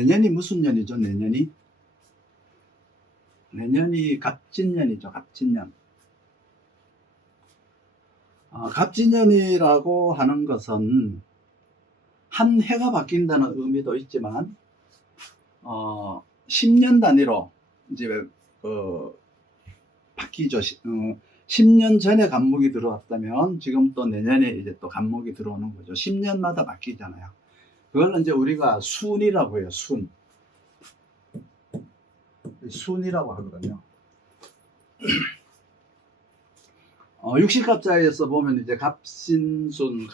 내년이 무슨 년이죠? 내년이 갑진년이죠. 갑진년. 갑진년이라고 하는 것은 한 해가 바뀐다는 의미도 있지만 10년 단위로 이제 바뀌죠. 10년 전에 갑목이 들어왔다면 지금 또 내년에 이제 또 갑목이 들어오는 거죠. 10년마다 바뀌잖아요. 그걸 이제 우리가 순이라고 해요. 순이라고 하거든요. 육식갑자에서 보면 이제 갑신순,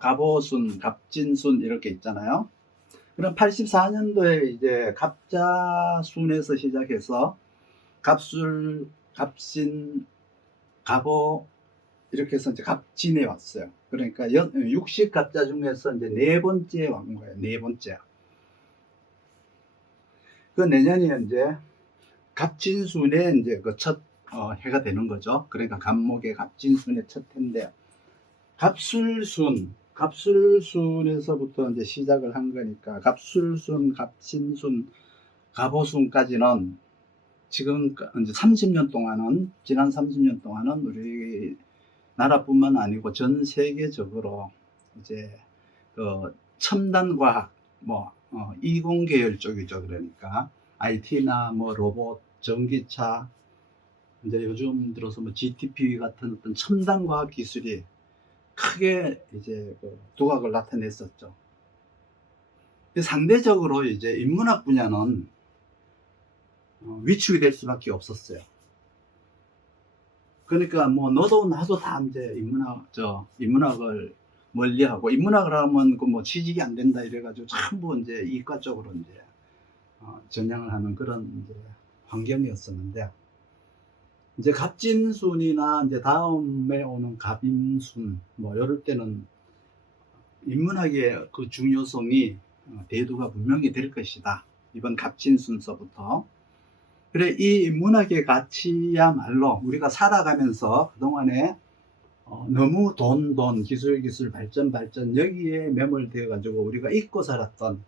갑오순, 갑진순 이렇게 있잖아요. 그럼 84년도에 이제 갑자순에서 시작해서 갑술, 갑신, 갑오 이렇게 해서 이제 갑진에 왔어요. 그러니까 육식갑자 중에서 이제 네 번째 온 거예요. 네 번째. 그 내년이 이제 갑진순에 이제 그 첫 해가 되는 거죠. 그러니까 갑목의 갑진순의 첫 해인데, 갑술순에서부터 이제 시작을 한 거니까 갑술순, 갑신순, 갑오순까지는 지금 이제 30년 동안은, 지난 30년 동안은 우리 나라뿐만 아니고 전 세계적으로 이제 그 첨단 과학, 이공 계열 쪽이죠. 그러니까 IT나 로봇, 전기차, 이제 요즘 들어서 GTP 같은 어떤 첨단 과학 기술이 크게 이제 두각을 나타냈었죠. 상대적으로 이제 인문학 분야는 위축이 될 수밖에 없었어요. 그러니까 너도 나도 다 이제 인문학을 멀리하고, 인문학을 하면 취직이 안 된다 이래가지고 전부 이제 이과 쪽으로 이제 전향을 하는 그런 이제 환경이었었는데, 이제 갑진순이나 이제 다음에 오는 갑인순 이럴 때는 인문학의 그 중요성이 대두가 분명히 될 것이다. 이번 갑진순서부터. 그래, 이 인문학의 가치야말로 우리가 살아가면서 그동안에 너무 돈, 기술, 발전 여기에 매몰되어 가지고 우리가 잊고 살았던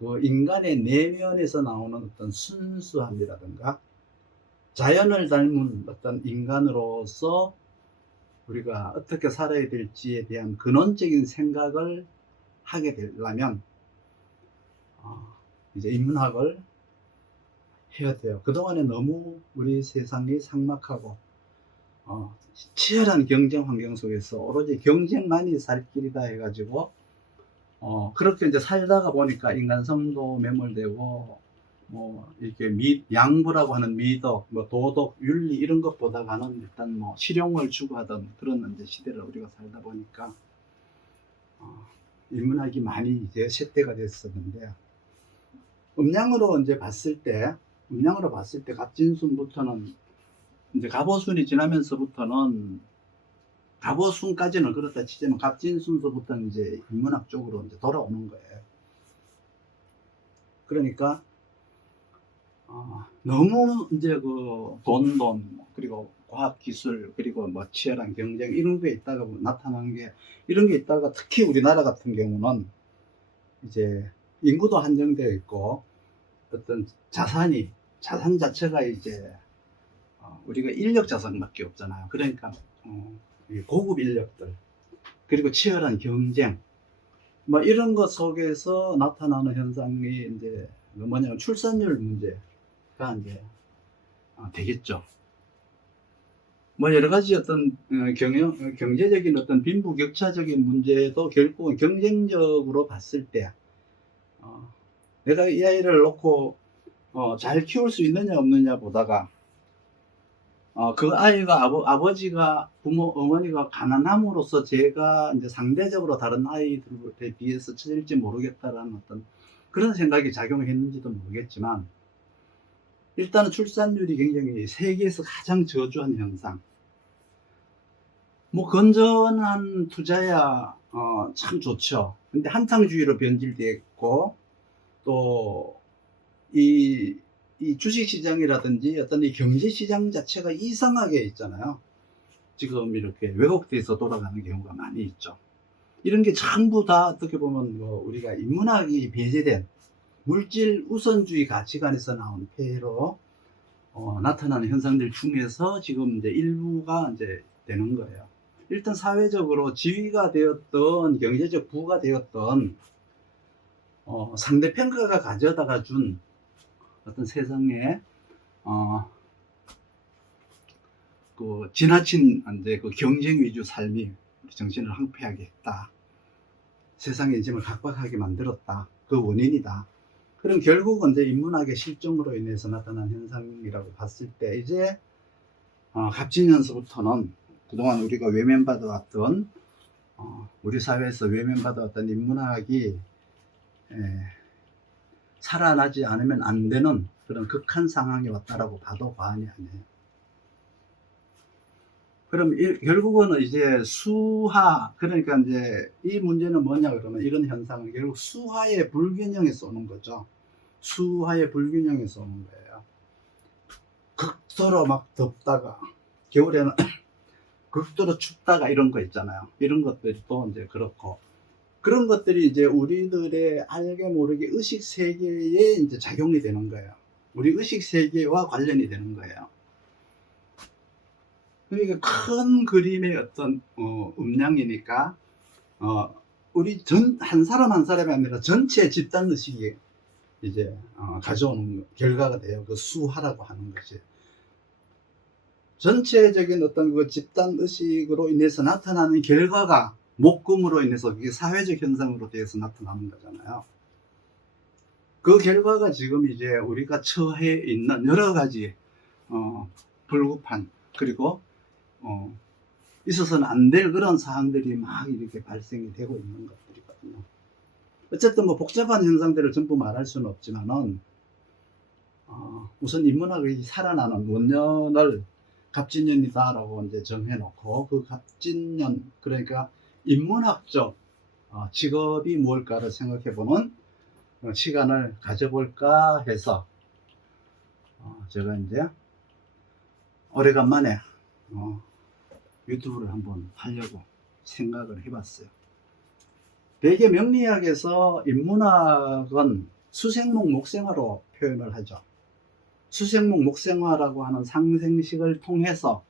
그 인간의 내면에서 나오는 어떤 순수함이라든가, 자연을 닮은 어떤 인간으로서 우리가 어떻게 살아야 될지에 대한 근원적인 생각을 하게 되려면 이제 인문학을 해야 돼요. 그동안에 너무 우리 세상이 삭막하고 치열한 경쟁 환경 속에서 오로지 경쟁만이 살 길이다 해가지고 그렇게 이제 살다가 보니까 인간성도 매몰되고 이렇게 양보라고 하는 미덕, 도덕, 윤리 이런 것보다가는 일단 실용을 추구하던 그런 이제 시대를 우리가 살다 보니까 인문학이 많이 이제 쇠퇴가 됐었는데, 음양으로 봤을 때 갑진순부터는 이제 갑오순이 지나면서부터는, 갑오순까지는 그렇다 치지만 갑진순서부터는 이제 인문학 쪽으로 이제 돌아오는 거예요. 그러니까 너무 이제 그 돈 그리고 과학 기술 그리고 치열한 경쟁 이런 게 있다가 나타나는 게, 이런 게 있다가 특히 우리나라 같은 경우는 이제 인구도 한정되어 있고 어떤 자산 자체가 이제 우리가 인력 자산밖에 없잖아요. 그러니까 고급 인력들 그리고 치열한 경쟁 이런 것 속에서 나타나는 현상이 이제 뭐냐면 출산율 문제가 이제 되겠죠. 여러 가지 어떤 경제적인 어떤 빈부격차적인 문제도 결국은 경쟁적으로 봤을 때 내가 이 아이를 놓고 잘 키울 수 있느냐 없느냐 보다가 그 아이가 아버지가 어머니가 가난함으로써 제가 이제 상대적으로 다른 아이들에 비해서 처질지 모르겠다라는 어떤 그런 생각이 작용했는지도 모르겠지만, 일단은 출산율이 굉장히 세계에서 가장 저조한 현상. 건전한 투자야 참 좋죠. 근데 한탕주의로 변질되어 있고, 또 이 주식시장이라든지 어떤 이 경제시장 자체가 이상하게 있잖아요. 지금 이렇게 왜곡돼서 돌아가는 경우가 많이 있죠. 이런 게 전부 다 어떻게 보면 우리가 인문학이 배제된, 물질 우선주의 가치관에서 나온 폐해로 나타나는 현상들 중에서 지금 이제 일부가 이제 되는 거예요. 일단 사회적으로 지위가 되었던 경제적 부가 되었던 상대평가가 가져다가 준 어떤 세상에 그 지나친 이제 그 경쟁 위주 삶이 우리 정신을 황폐하게 했다. 세상의 짐을 각박하게 만들었다. 그 원인이다. 그럼 결국은 이제 인문학의 실종으로 인해서 나타난 현상이라고 봤을 때 이제 갑진년서부터는 그동안 우리가 외면받아 왔던 우리 사회에서 외면받아 왔던 인문학이 살아나지 않으면 안 되는 그런 극한 상황이 왔다라고 봐도 과언이 아니에요. 그럼 결국은 이제 수하, 그러니까 이제 이 문제는 뭐냐 그러면 이런 현상은 결국 수하의 불균형에서 오는 거죠. 수하의 불균형에서 오는 거예요. 극도로 막 덥다가 겨울에는 극도로 춥다가 이런 거 있잖아요. 이런 것들이 또 이제 그렇고 그런 것들이 이제 우리들의 알게 모르게 의식 세계에 이제 작용이 되는 거예요. 우리 의식 세계와 관련이 되는 거예요. 그러니까 큰 그림의 어떤 음량이니까 우리 한 사람 한 사람이 아니라 전체 집단 의식이 이제 가져오는 결과가 돼요. 그 수하라고 하는 것이 전체적인 어떤 그 집단 의식으로 인해서 나타나는 결과가 목금으로 인해서 이게 사회적 현상으로 되어서 나타나는 거잖아요. 그 결과가 지금 이제 우리가 처해 있는 여러 가지 불급한 그리고 있어서는 안 될 그런 사항들이 막 이렇게 발생이 되고 있는 것들이거든요. 어쨌든 뭐 복잡한 현상들을 전부 말할 수는 없지만은 우선 인문학이 살아나는 원년을 갑진년이다라고 이제 정해놓고 그 갑진년 그러니까 인문학적 직업이 뭘까를 생각해보는 시간을 가져볼까 해서 제가 이제 오래간만에 유튜브를 한번 하려고 생각을 해봤어요. 대개 명리학에서 인문학은 수생목 목생화로 표현을 하죠. 수생목 목생화라고 하는 상생식을 통해서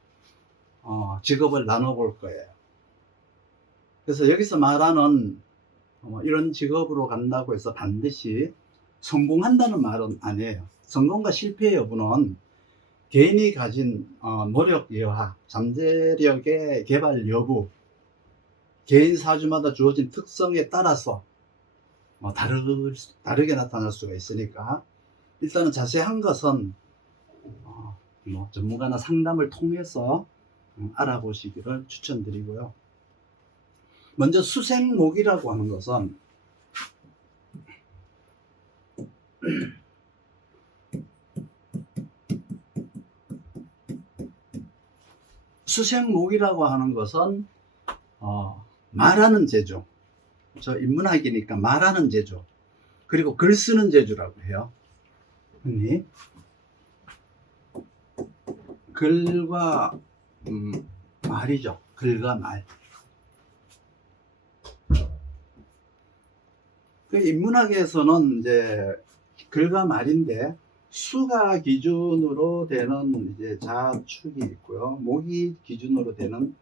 직업을 나눠볼 거예요. 그래서 여기서 말하는 이런 직업으로 간다고 해서 반드시 성공한다는 말은 아니에요. 성공과 실패의 여부는 개인이 가진 노력 여하, 잠재력의 개발 여부, 개인 사주마다 주어진 특성에 따라서 다르게 나타날 수가 있으니까 일단은 자세한 것은 전문가나 상담을 통해서 알아보시기를 추천드리고요. 먼저 수생목이라고 하는 것은 수생목이라고 하는 것은 말하는 재주, 저 인문학이니까 말하는 재주, 그리고 글 쓰는 재주라고 해요. 흔히 글과 말이죠. 글과 말. 그 인문학에서는 이제 글과 말인데 수가 기준으로 되는 이제 자축이 있고요. 목이 기준으로 되는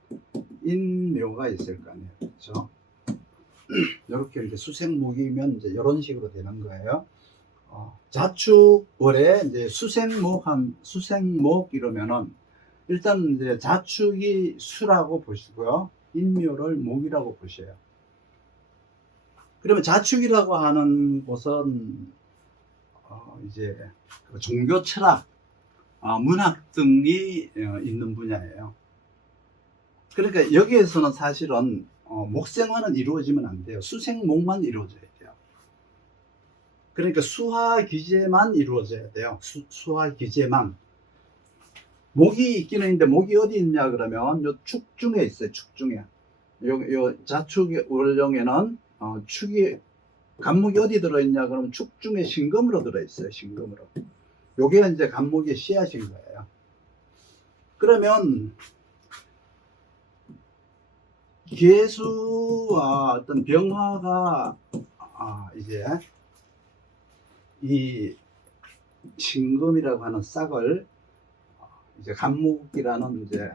인묘가 있을 거 아니에요. 그렇죠? 이렇게 이제 수생목이면 이제 이런 식으로 되는 거예요. 자축월에 이제 수생목 이러면은 일단 이제 자축이 수라고 보시고요. 인묘를 목이라고 보셔요. 그러면 자축이라고 하는 곳은 이제 종교 철학, 문학 등이 있는 분야예요. 그러니까 여기에서는 사실은 목생화는 이루어지면 안 돼요. 수생목만 이루어져야 돼요. 그러니까 수화 기제만 이루어져야 돼요. 수화 기제만. 목이 있기는 있는데 목이 어디 있냐 그러면 요 축중에 있어요. 축중에. 요 자축 월령에는 축이 간목이 어디 들어있냐 그러면 축중에 신금으로 들어있어요. 신금으로. 요게 이제 간목의 씨앗인 거예요. 그러면 개수와 어떤 병화가 이제 이 신금이라고 하는 싹을 이제 간목이라는 이제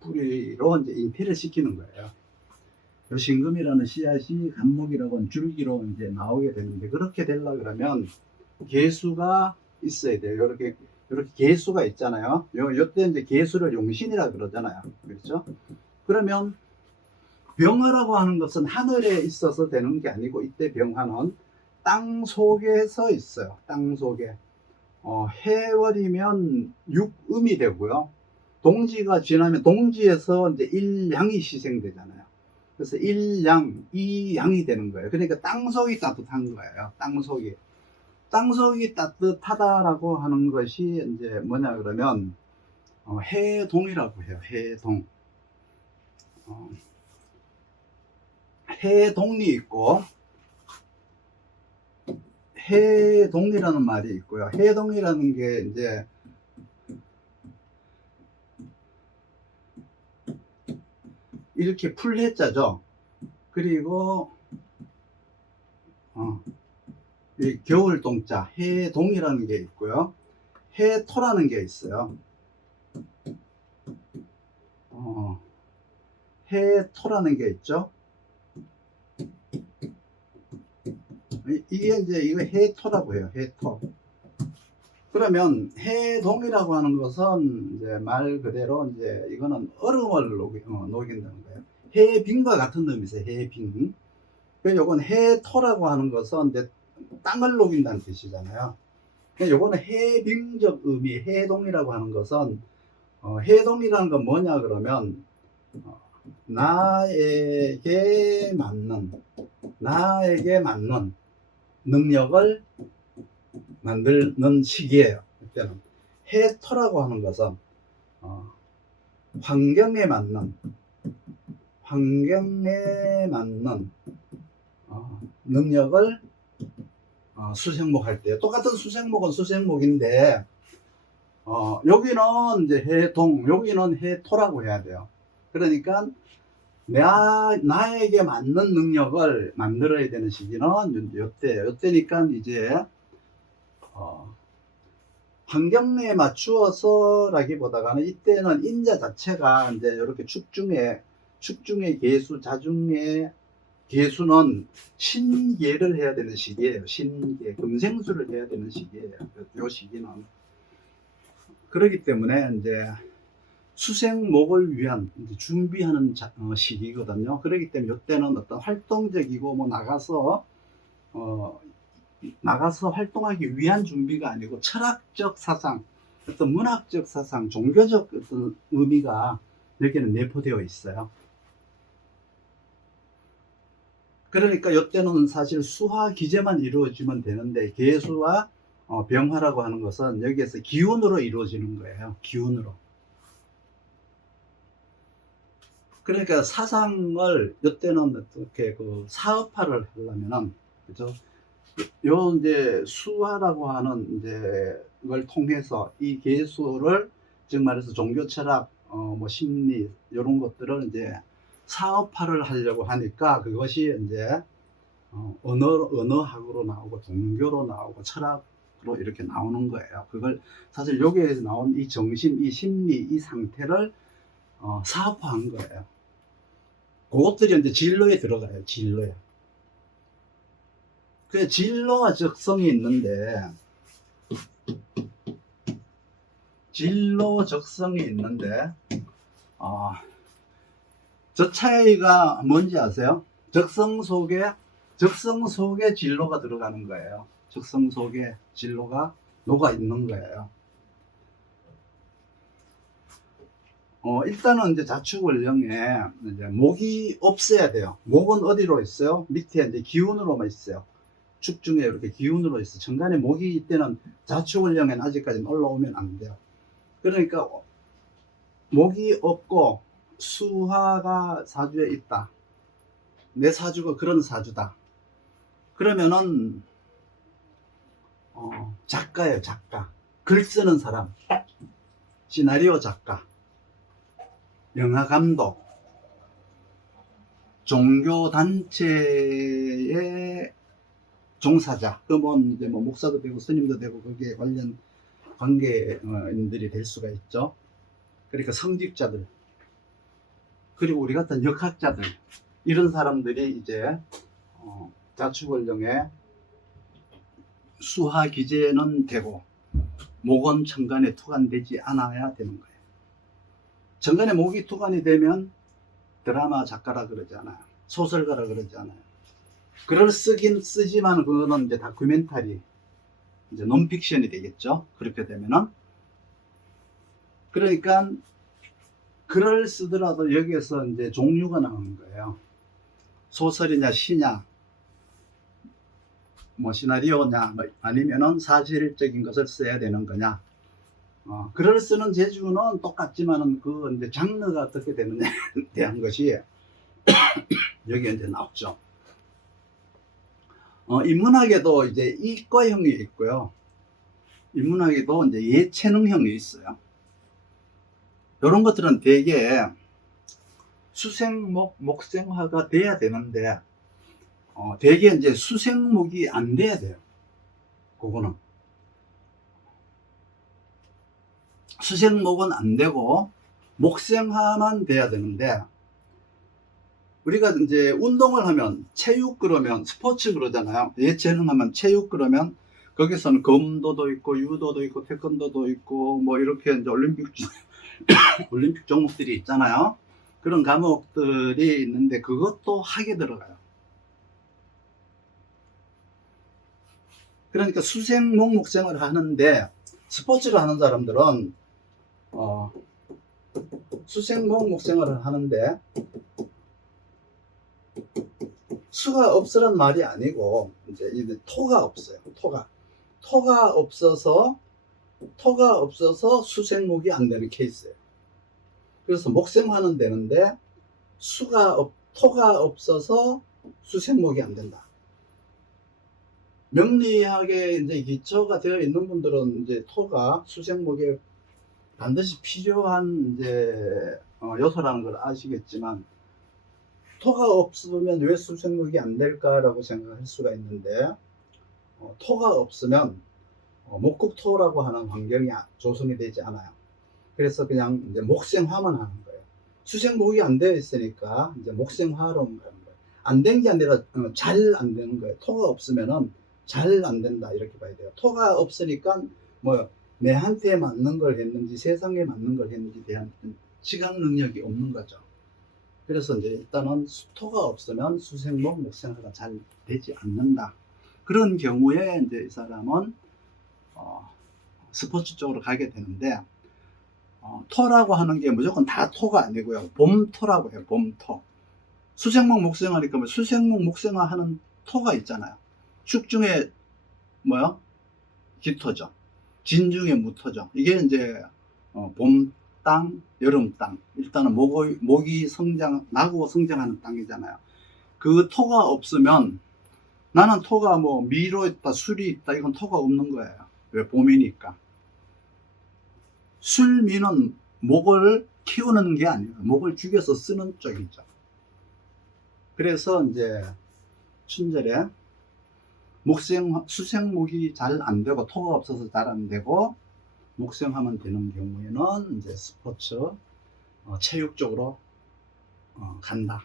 뿌리로 이제 잉태를 시키는 거예요. 이 신금이라는 씨앗이 간목이라고 하는 줄기로 이제 나오게 되는데, 그렇게 되려고 그러면 개수가 있어야 돼요. 이렇게 개수가 있잖아요. 요때 이제 개수를 용신이라 그러잖아요. 그렇죠? 그러면 병화라고 하는 것은 하늘에 있어서 되는 게 아니고, 이때 병화는 땅 속에서 있어요. 땅 속에. 해월이면 육음이 되고요. 동지가 지나면 동지에서 이제 일양이 시생되잖아요. 그래서 일양, 이양이 되는 거예요. 그러니까 땅속이 따뜻한 거예요. 땅속이 따뜻하다라고 하는 것이 이제 뭐냐 그러면 해동이라고 해요. 해동. 해동이 있고 해동이라는 말이 있고요. 해동이라는 게 이제 이렇게 풀해자죠. 그리고 이 겨울동자 해동이라는 게 있고요. 해토라는 게 있어요. 해토라는 게 있죠. 이게 이제 이거 해토라고 해요. 해토. 그러면 해동이라고 하는 것은 이제 말 그대로 이제 이거는 얼음을 녹인다는 거예요. 해빙과 같은 의미에서 해빙. 그래서 요건 해토라고 하는 것은 이제 땅을 녹인다는 뜻이잖아요. 요거는 해빙적 의미, 해동이라고 하는 것은 해동이라는 건 뭐냐 그러면 나에게 맞는 능력을 만드는 시기예요. 그때는 해토라고 하는 것은 환경에 맞는 능력을 수생목할 때, 똑같은 수생목은 수생목인데 여기는 이제 해동, 여기는 해토라고 해야 돼요. 그러니까 나에게 맞는 능력을 만들어야 되는 시기는 요때니까 이제 환경에 맞추어서라기보다는 이때는 인자 자체가 이제 이렇게 축중의 개수, 자중의 개수는 신계를 해야 되는 시기예요. 신계, 금생수를 해야 되는 시기예요. 요 시기는. 그렇기 때문에 이제 수생목을 위한 준비하는 시기거든요. 그렇기 때문에 이때는 어떤 활동적이고 뭐 나가서 활동하기 위한 준비가 아니고 철학적 사상, 어떤 문학적 사상, 종교적 어떤 의미가 여기는 내포되어 있어요. 그러니까 이때는 사실 수화 기제만 이루어지면 되는데, 계수와 병화라고 하는 것은 여기에서 기운으로 이루어지는 거예요. 기운으로. 그러니까 사상을 이때는 어떻게 사업화를 하려면은, 그죠? 요 이제 수화라고 하는 이제 걸 통해서 이 계수를, 즉 말해서 종교 철학, 뭐 심리 이런 것들을 이제 사업화를 하려고 하니까 그것이 이제 언어학으로 나오고 종교로 나오고 철학으로 이렇게 나오는 거예요. 그걸 사실 여기에서 나온 이 정신, 이 심리, 이 상태를 사업화한 거예요. 그것들이 이제 진로에 들어가요. 진로에. 그 진로와 적성이 있는데, 저 차이가 뭔지 아세요? 적성 속에 진로가 들어가는 거예요. 적성 속에 진로가 녹아 있는 거예요. 일단은 이제 자축월령에 이제 목이 없어야 돼요. 목은 어디로 있어요? 밑에 이제 기운으로만 있어요. 축중에 이렇게 기운으로 있어. 정간에 목이 이때는 자축월령에는 아직까지는 올라오면 안 돼요. 그러니까 목이 없고 수화가 사주에 있다. 내 사주가 그런 사주다. 그러면은 작가예요. 작가. 글 쓰는 사람, 시나리오 작가, 영화 감독, 종교 단체의 종사자, 그러면 이제 뭐 목사도 되고 스님도 되고 거기에 관련 관계인들이 될 수가 있죠. 그러니까 성직자들, 그리고 우리 같은 역학자들, 이런 사람들이 이제 자축원령에 수하 기재는 되고 목은 천간에 투관되지 않아야 되는 거예요. 천간에 목이 투관이 되면 드라마 작가라 그러지 않아요. 소설가라 그러지 않아요. 글을 쓰긴 쓰지만 그거는 이제 다큐멘터리, 이제 논픽션이 되겠죠. 그렇게 되면은. 그러니까 글을 쓰더라도 여기에서 이제 종류가 나오는 거예요. 소설이냐, 시냐, 뭐 시나리오냐, 뭐 아니면은 사실적인 것을 써야 되는 거냐. 글을 쓰는 재주는 똑같지만은 그 이제 장르가 어떻게 되느냐에 대한 것이 여기 이제 나오죠. 인문학에도 이제 이과형이 있고요. 인문학에도 이제 예체능형이 있어요. 이런 것들은 대개 수생목, 목생화가 돼야 되는데, 대개 이제 수생목이 안 돼야 돼요. 그거는. 수생목은 안 되고, 목생화만 돼야 되는데, 우리가 이제 운동을 하면, 체육 그러면, 스포츠 그러잖아요. 예체능 하면 체육 그러면, 거기서는 검도도 있고, 유도도 있고, 태권도도 있고, 뭐 이렇게 이제 올림픽 종목들이 있잖아요. 그런 과목들이 있는데, 그것도 학에 들어가요. 그러니까 수생목, 목생을 하는데, 스포츠를 하는 사람들은, 수생목, 목생을 하는데, 수가 없으란 말이 아니고, 이제 토가 없어요. 토가 없어서 수생목이 안 되는 케이스예요. 그래서 목생화는 되는데, 토가 없어서 수생목이 안 된다. 명리학에 이제 기초가 되어 있는 분들은 이제 토가 수생목에 반드시 필요한 이제 요소라는 걸 아시겠지만, 토가 없으면 왜 수생목이 안 될까라고 생각할 수가 있는데, 토가 없으면 목국토라고 하는 환경이 조성이 되지 않아요. 그래서 그냥 이제 목생화만 하는 거예요. 수생목이 안 되어 있으니까 이제 목생화로 가는 거예요. 안 된 게 아니라 잘 안 되는 거예요. 토가 없으면은 잘 안 된다, 이렇게 봐야 돼요. 토가 없으니까 뭐 내한테 맞는 걸 했는지 세상에 맞는 걸 했는지 대한 지각 능력이 없는 거죠. 그래서 이제 일단은 토가 없으면 수생목, 목생화가 잘 되지 않는다. 그런 경우에 이제 이 사람은 스포츠 쪽으로 가게 되는데, 토라고 하는 게 무조건 다 토가 아니고요. 봄토라고 해요. 봄토. 수생목, 목생화니까 수생목, 목생화 하는 토가 있잖아요. 축 중에 뭐요? 기토죠. 진 중에 무토죠. 이게 이제 봄 땅, 여름 땅. 일단은 목이 나고 성장하는 땅이잖아요. 그 토가 없으면, 나는 토가 뭐 미로 있다, 술이 있다, 이건 토가 없는 거예요. 왜? 봄이니까. 술미는 목을 키우는 게 아니에요. 목을 죽여서 쓰는 쪽이죠. 그래서 이제 춘절에 수생목이 잘 안 되고, 토가 없어서 잘 안 되고, 목생하면 되는 경우에는 이제 스포츠, 체육 쪽으로 간다.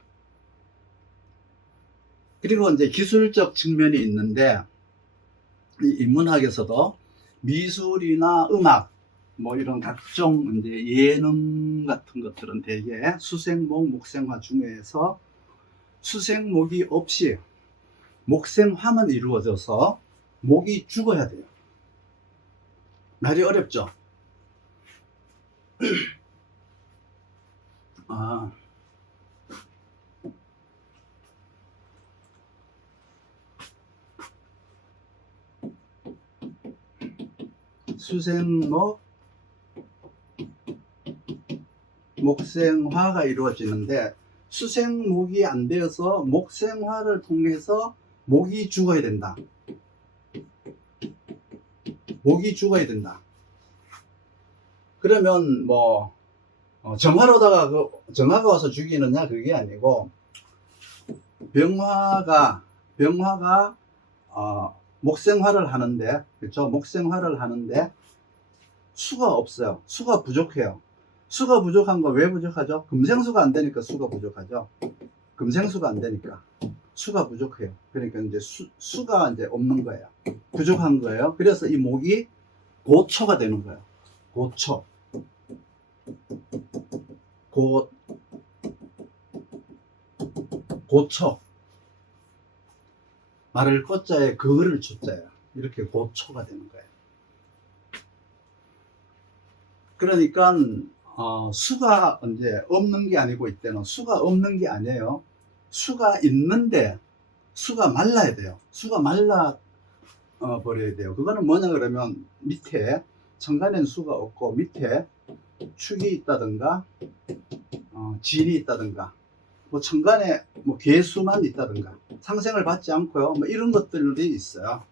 그리고 이제 기술적 측면이 있는데, 이 인문학에서도 미술이나 음악, 뭐 이런 각종 이제 예능 같은 것들은 대개 수생목, 목생화 중에서 수생목이 없이 목생화만 이루어져서 목이 죽어야 돼요. 말이 어렵죠? 수생목, 목생화가 이루어지는데, 수생목이 안 되어서 목생화를 통해서 목이 죽어야 된다. 목이 죽어야 된다. 그러면 뭐 정화로다가 정화가 와서 죽이느냐, 그게 아니고, 병화가 목생화를 하는데, 그렇죠? 목생화를 하는데 수가 없어요. 수가 부족해요. 수가 부족한 거 왜 부족하죠? 금생수가 안 되니까 수가 부족하죠. 금생수가 안 되니까 수가 부족해요. 그러니까 이제 수가 이제 없는 거예요. 부족한 거예요. 그래서 이 목이 고초가 되는 거예요. 고초. 고초. 말을 고자에 그을 초자예요. 이렇게 고초가 되는 거예요. 그러니까 수가 이제 없는 게 아니고 이때는 수가 없는 게 아니에요. 수가 있는데 수가 말라야 돼요. 수가 말라 버려야 돼요. 그거는 뭐냐 그러면 밑에 천간에는 수가 없고 밑에 축이 있다든가 진이 있다든가 뭐 천간에 뭐 괴수만 있다든가 상생을 받지 않고요. 뭐 이런 것들이 있어요.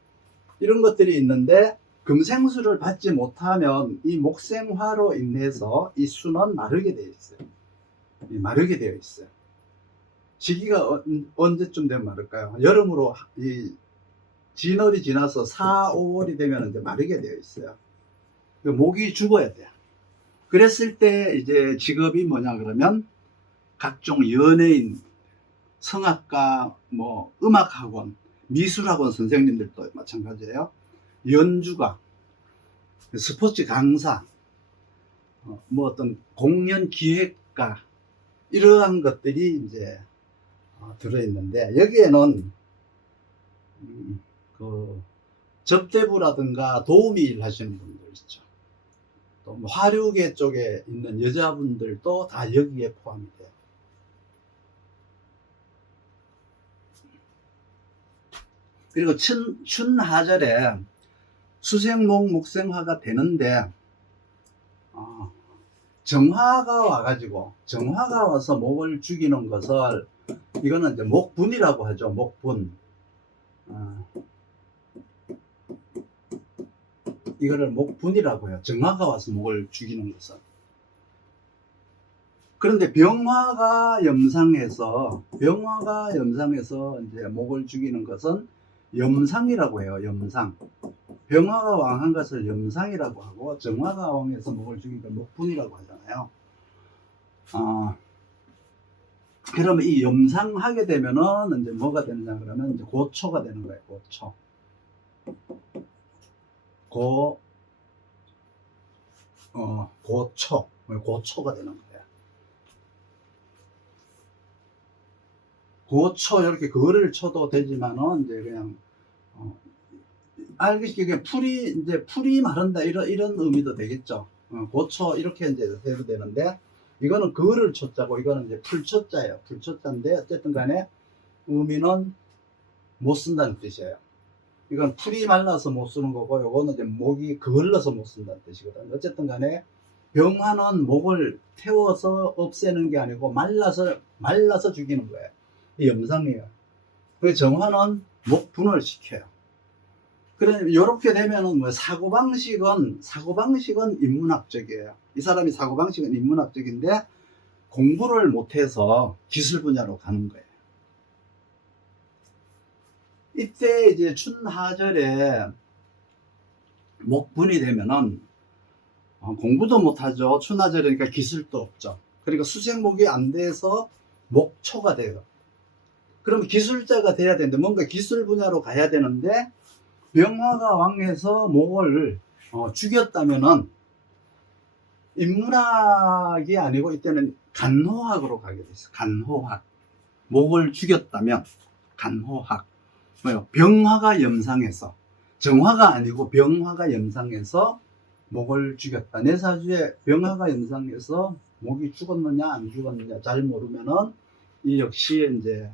이런 것들이 있는데 금생수를 받지 못하면 이 목생화로 인해서 이 수는 마르게 되어 있어요. 마르게 되어 있어요. 시기가 언제쯤 되면 마를까요? 여름으로 이 진월이 지나서 4, 5월이 되면 이제 마르게 되어 있어요. 목이 죽어야 돼요. 그랬을 때 이제 직업이 뭐냐 그러면 각종 연예인, 성악가, 뭐 음악학원, 미술학원 선생님들도 마찬가지예요. 연주가, 스포츠 강사, 뭐 어떤 공연 기획가 이러한 것들이 이제 들어있는데 여기에는 그 접대부라든가 도우미 일 하시는 분들 있죠. 또 화류계 쪽에 있는 여자분들도 다 여기에 포함이 돼요. 그리고 춘하절에 수생목 목생화가 되는데 정화가 와가지고 정화가 와서 목을 죽이는 것을 이거는 이제 목분이라고 하죠. 목분. 이거를 목분이라고 해요. 정화가 와서 목을 죽이는 것은. 그런데 병화가 염상해서 이제 목을 죽이는 것은 염상이라고 해요. 염상. 병화가 왕한 것을 염상이라고 하고 정화가 왕해서 목을 죽이니까 목분이라고 하잖아요. 그러면 이 염상하게 되면은 이제 뭐가 되느냐 그러면 이제 고초가 되는 거예요. 고초. 고초가 되는 거예요. 고초 이렇게 거를 쳐도 되지만은 이제 그냥 알겠지? 풀이 마른다 이런 의미도 되겠죠. 고초 이렇게 이제 해도 되는데 이거는 거를 초자고 이거는 이제 풀초자예요. 풀초자인데 어쨌든 간에 의미는 못 쓴다는 뜻이에요. 이건 풀이 말라서 못 쓰는 거고 요거는 이제 목이 거을러서 못 쓴다는 뜻이거든요. 어쨌든 간에 병화는 목을 태워서 없애는 게 아니고 말라서 죽이는 거예요. 이 염상이에요. 그 정화는 목분을 시켜요. 그래 이렇게 되면은 뭐 사고방식은 인문학적이에요. 이 사람이 사고방식은 인문학적인데 공부를 못해서 기술 분야로 가는 거예요. 이때 이제 춘하절에 목분이 되면은 공부도 못하죠. 춘하절이니까 기술도 없죠. 그러니까 수생목이 안 돼서 목초가 돼요. 그럼 기술자가 돼야 되는데 뭔가 기술 분야로 가야 되는데 병화가 왕해서 목을 죽였다면은 인문학이 아니고 이때는 간호학으로 가게 됐어요. 간호학. 목을 죽였다면 간호학. 뭐요? 병화가 염상해서 정화가 아니고 병화가 염상해서 목을 죽였다. 내 사주에 병화가 염상해서 목이 죽었느냐 안 죽었느냐 잘 모르면은 이 역시 이제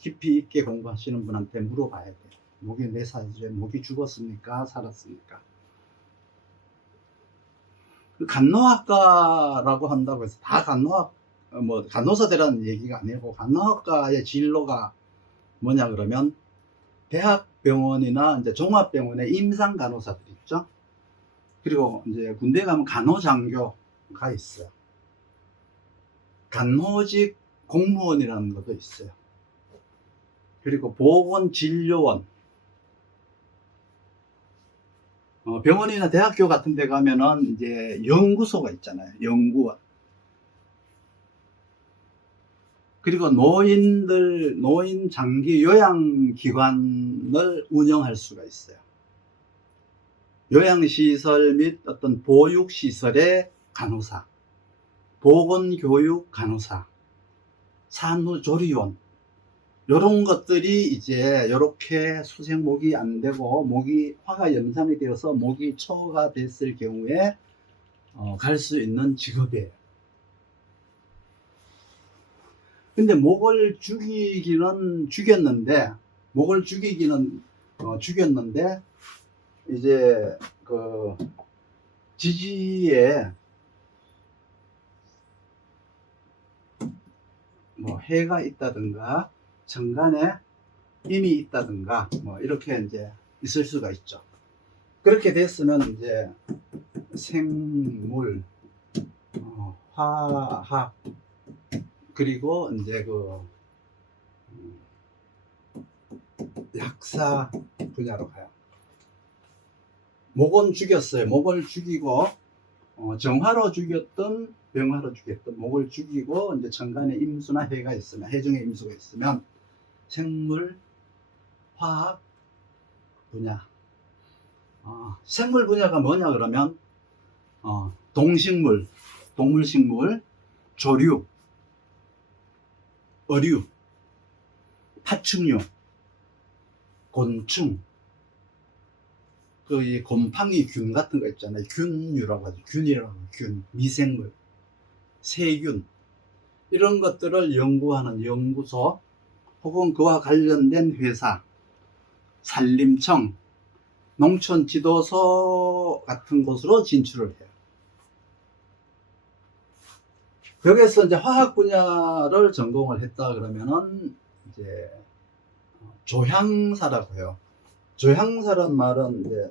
깊이 있게 공부하시는 분한테 물어봐야 돼요. 목이 내 사주에 목이 죽었습니까? 살았습니까? 그 간호학과라고 한다고 해서 다 간호사 되라는 얘기가 아니고 간호학과의 진로가 뭐냐 그러면 대학병원이나 이제 종합병원에 임상 간호사들 있죠. 그리고 이제 군대 가면 간호장교가 있어요. 간호직 공무원이라는 것도 있어요. 그리고 보건진료원, 병원이나 대학교 같은 데 가면은 이제 연구소가 있잖아요. 연구원. 그리고 노인 장기 요양기관을 운영할 수가 있어요. 요양시설 및 어떤 보육시설의 간호사, 보건교육 간호사, 산후조리원, 요런 것들이 이제 요렇게 수색목이 안 되고 목이 화가 염산이 되어서 목이 초가 됐을 경우에 갈 수 있는 직업이에요. 근데 목을 죽이기는 죽였는데 이제 그 지지에 뭐 해가 있다든가 정간에 임이 있다든가 뭐 이렇게 이제 있을 수가 있죠. 그렇게 됐으면 이제 생물, 화학, 그리고 이제 그 약사 분야로 가요. 목은 죽였어요. 목을 죽이고 정화로 죽였던 병화로 죽였던 목을 죽이고 이제 정간에 임수나 해가 있으면, 해중에 임수가 있으면 생물, 화학 분야. 생물 분야가 뭐냐 그러면 동식물, 동물식물, 조류, 어류, 파충류, 곤충, 이 곰팡이 균 같은 거 있잖아요. 균류라고 하죠. 균이라고 하죠. 균, 미생물, 세균, 이런 것들을 연구하는 연구소 혹은 그와 관련된 회사, 산림청, 농촌지도소 같은 곳으로 진출을 해요. 여기서 이제 화학 분야를 전공을 했다 그러면은 이제 조향사라고 해요. 조향사란 말은 이제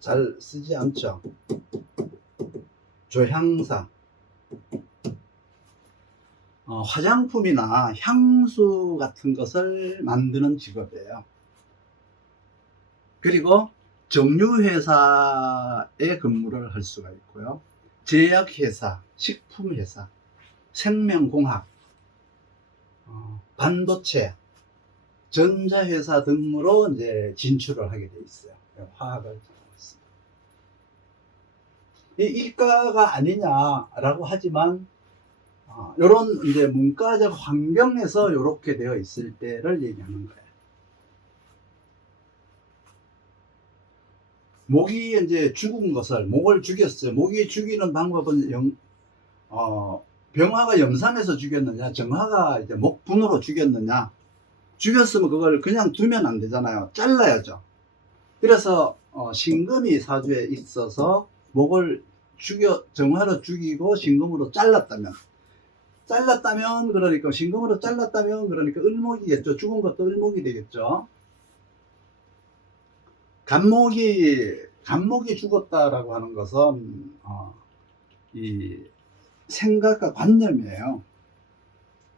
잘 쓰지 않죠. 조향사. 화장품이나 향수 같은 것을 만드는 직업이에요. 그리고 정유회사에 근무를 할 수가 있고요. 제약회사, 식품회사, 생명공학, 반도체, 전자회사 등으로 이제 진출을 하게 돼 있어요. 화학을 전공했습니다. 이 이과가 아니냐라고 하지만 이런 이제 문과적 환경에서 이렇게 되어 있을 때를 얘기하는 거예요. 목이 이제 죽은 것을, 목을 죽였어요. 목이 죽이는 방법은 병화가 염산해서 죽였느냐, 정화가 이제 목분으로 죽였느냐. 죽였으면 그걸 그냥 두면 안 되잖아요. 잘라야죠. 그래서 신금이 사주에 있어서 목을 정화로 죽이고 신금으로 잘랐다면 그러니까 신금으로 잘랐다면 그러니까 을목이겠죠. 죽은 것도 을목이 되겠죠. 간목이 죽었다라고 하는 것은 이 생각과 관념이에요.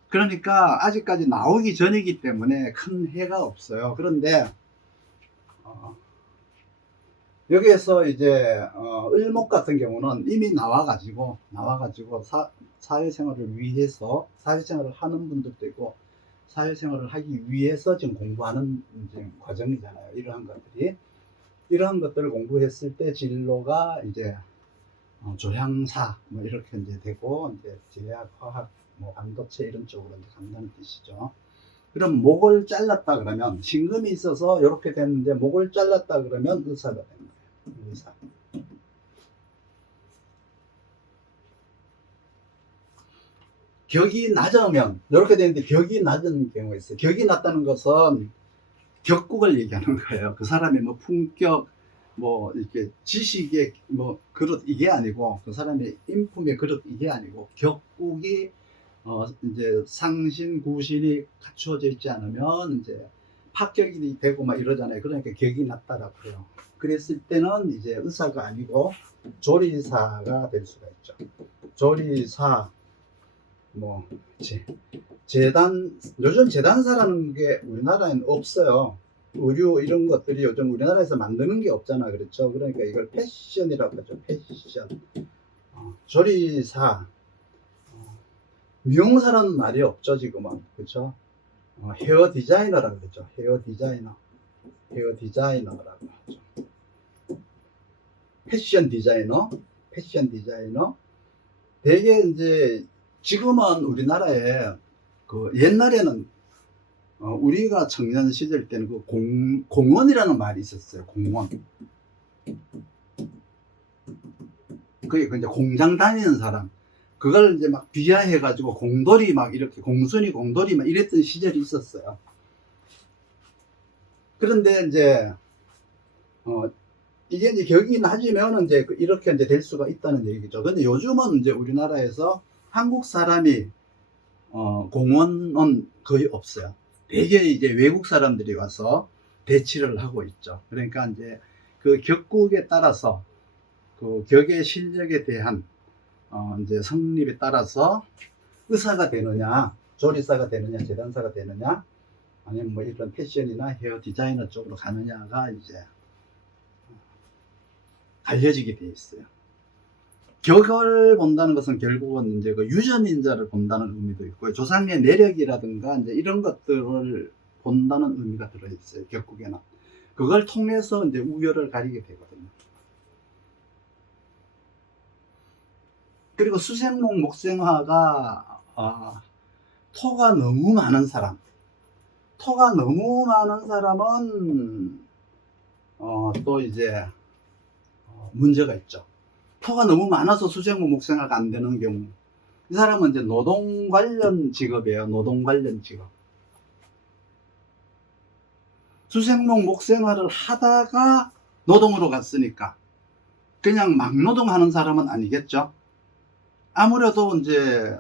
그러니까 아직까지 나오기 전이기 때문에 큰 해가 없어요. 그런데 여기에서 이제 을목 같은 경우는 이미 나와가지고 사회생활을 위해서, 사회생활을 하는 분들도 있고 사회생활을 하기 위해서 지금 공부하는 이제 과정이잖아요. 이러한 것들을 공부했을 때 진로가 이제 조향사 뭐 이렇게 이제 되고, 이제 제약, 화학, 뭐 반도체 이런 쪽으로 이제 간다는 뜻이죠. 그럼 목을 잘랐다 그러면, 신금이 있어서 이렇게 됐는데 목을 잘랐다 그러면 의사가 되는 거예요. 의사. 격이 낮으면 이렇게 되는데 격이 낮은 경우가 있어요. 격이 낮다는 것은 격국을 얘기하는 거예요. 그 사람의 뭐 품격, 뭐 이렇게 지식의 뭐 그릇 이게 아니고, 그 사람의 인품의 그릇 이게 아니고, 격국이 이제 상신 구신이 갖추어져 있지 않으면 이제 파격이 되고 막 이러잖아요. 그러니까 격이 낮다라고 해요. 그랬을 때는 이제 의사가 아니고 조리사가 될 수가 있죠. 조리사, 뭐 재단, 요즘 재단사라는 게 우리나라에는 없어요. 의류 이런 것들이 요즘 우리나라에서 만드는 게 없잖아. 그렇죠? 그러니까 이걸 패션이라고 하죠. 패션. 조리사, 미용사라는 말이 없죠, 지금은. 그렇죠? 헤어 디자이너라고 그러죠. 헤어 디자이너. 헤어 디자이너라고 하죠. 패션 디자이너. 패션 디자이너. 되게 이제 지금은 우리나라에 그 옛날에는 우리가 청년 시절 때는 그 공원이라는 말이 있었어요. 공원. 그게 이제 공장 다니는 사람. 그걸 이제 막 비하해가지고 공돌이 막 이렇게 공순이 공돌이 막 이랬던 시절이 있었어요. 그런데 이제, 이게 이제 격이 낮으면 이제 이렇게 이제 될 수가 있다는 얘기죠. 근데 요즘은 이제 우리나라에서 한국 사람이, 공원은 거의 없어요. 되게 이제 외국 사람들이 와서 대치를 하고 있죠. 그러니까 이제 그 격국에 따라서 그 격의 실력에 대한 이제 성립에 따라서 의사가 되느냐, 조리사가 되느냐, 재단사가 되느냐, 아니면 뭐 이런 패션이나 헤어 디자이너 쪽으로 가느냐가 이제 갈려지게 돼 있어요. 격을 본다는 것은 결국은 이제 그 유전인자를 본다는 의미도 있고요. 조상의 내력이라든가 이제 이런 것들을 본다는 의미가 들어있어요. 격국에는. 그걸 통해서 이제 우열을 가리게 되거든요. 그리고 수생목 목생화가 토가 너무 많은 사람, 토가 너무 많은 사람은 또 이제 문제가 있죠. 토가 너무 많아서 수생목 목생화가 안 되는 경우, 이 사람은 이제 노동 관련 직업이에요. 노동 관련 직업. 수생목 목생화를 하다가 노동으로 갔으니까 그냥 막 노동하는 사람은 아니겠죠. 아무래도 이제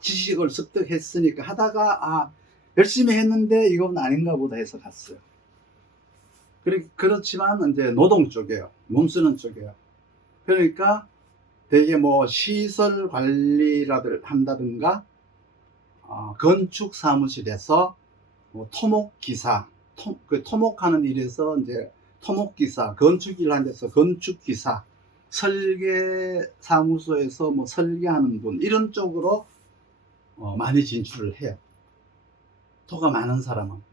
지식을 습득했으니까 하다가 열심히 했는데 이건 아닌가 보다 해서 갔어요. 그렇지만 이제 노동 쪽이에요. 몸 쓰는 쪽이에요. 그러니까 되게 뭐 시설 관리라들 한다든가 건축 사무실에서 뭐 토목기사, 그 토목하는 일에서 이제 토목기사, 건축 일 하는 데서 건축기사, 설계 사무소에서 뭐 설계하는 분, 이런 쪽으로 많이 진출을 해요. 토가 많은 사람은.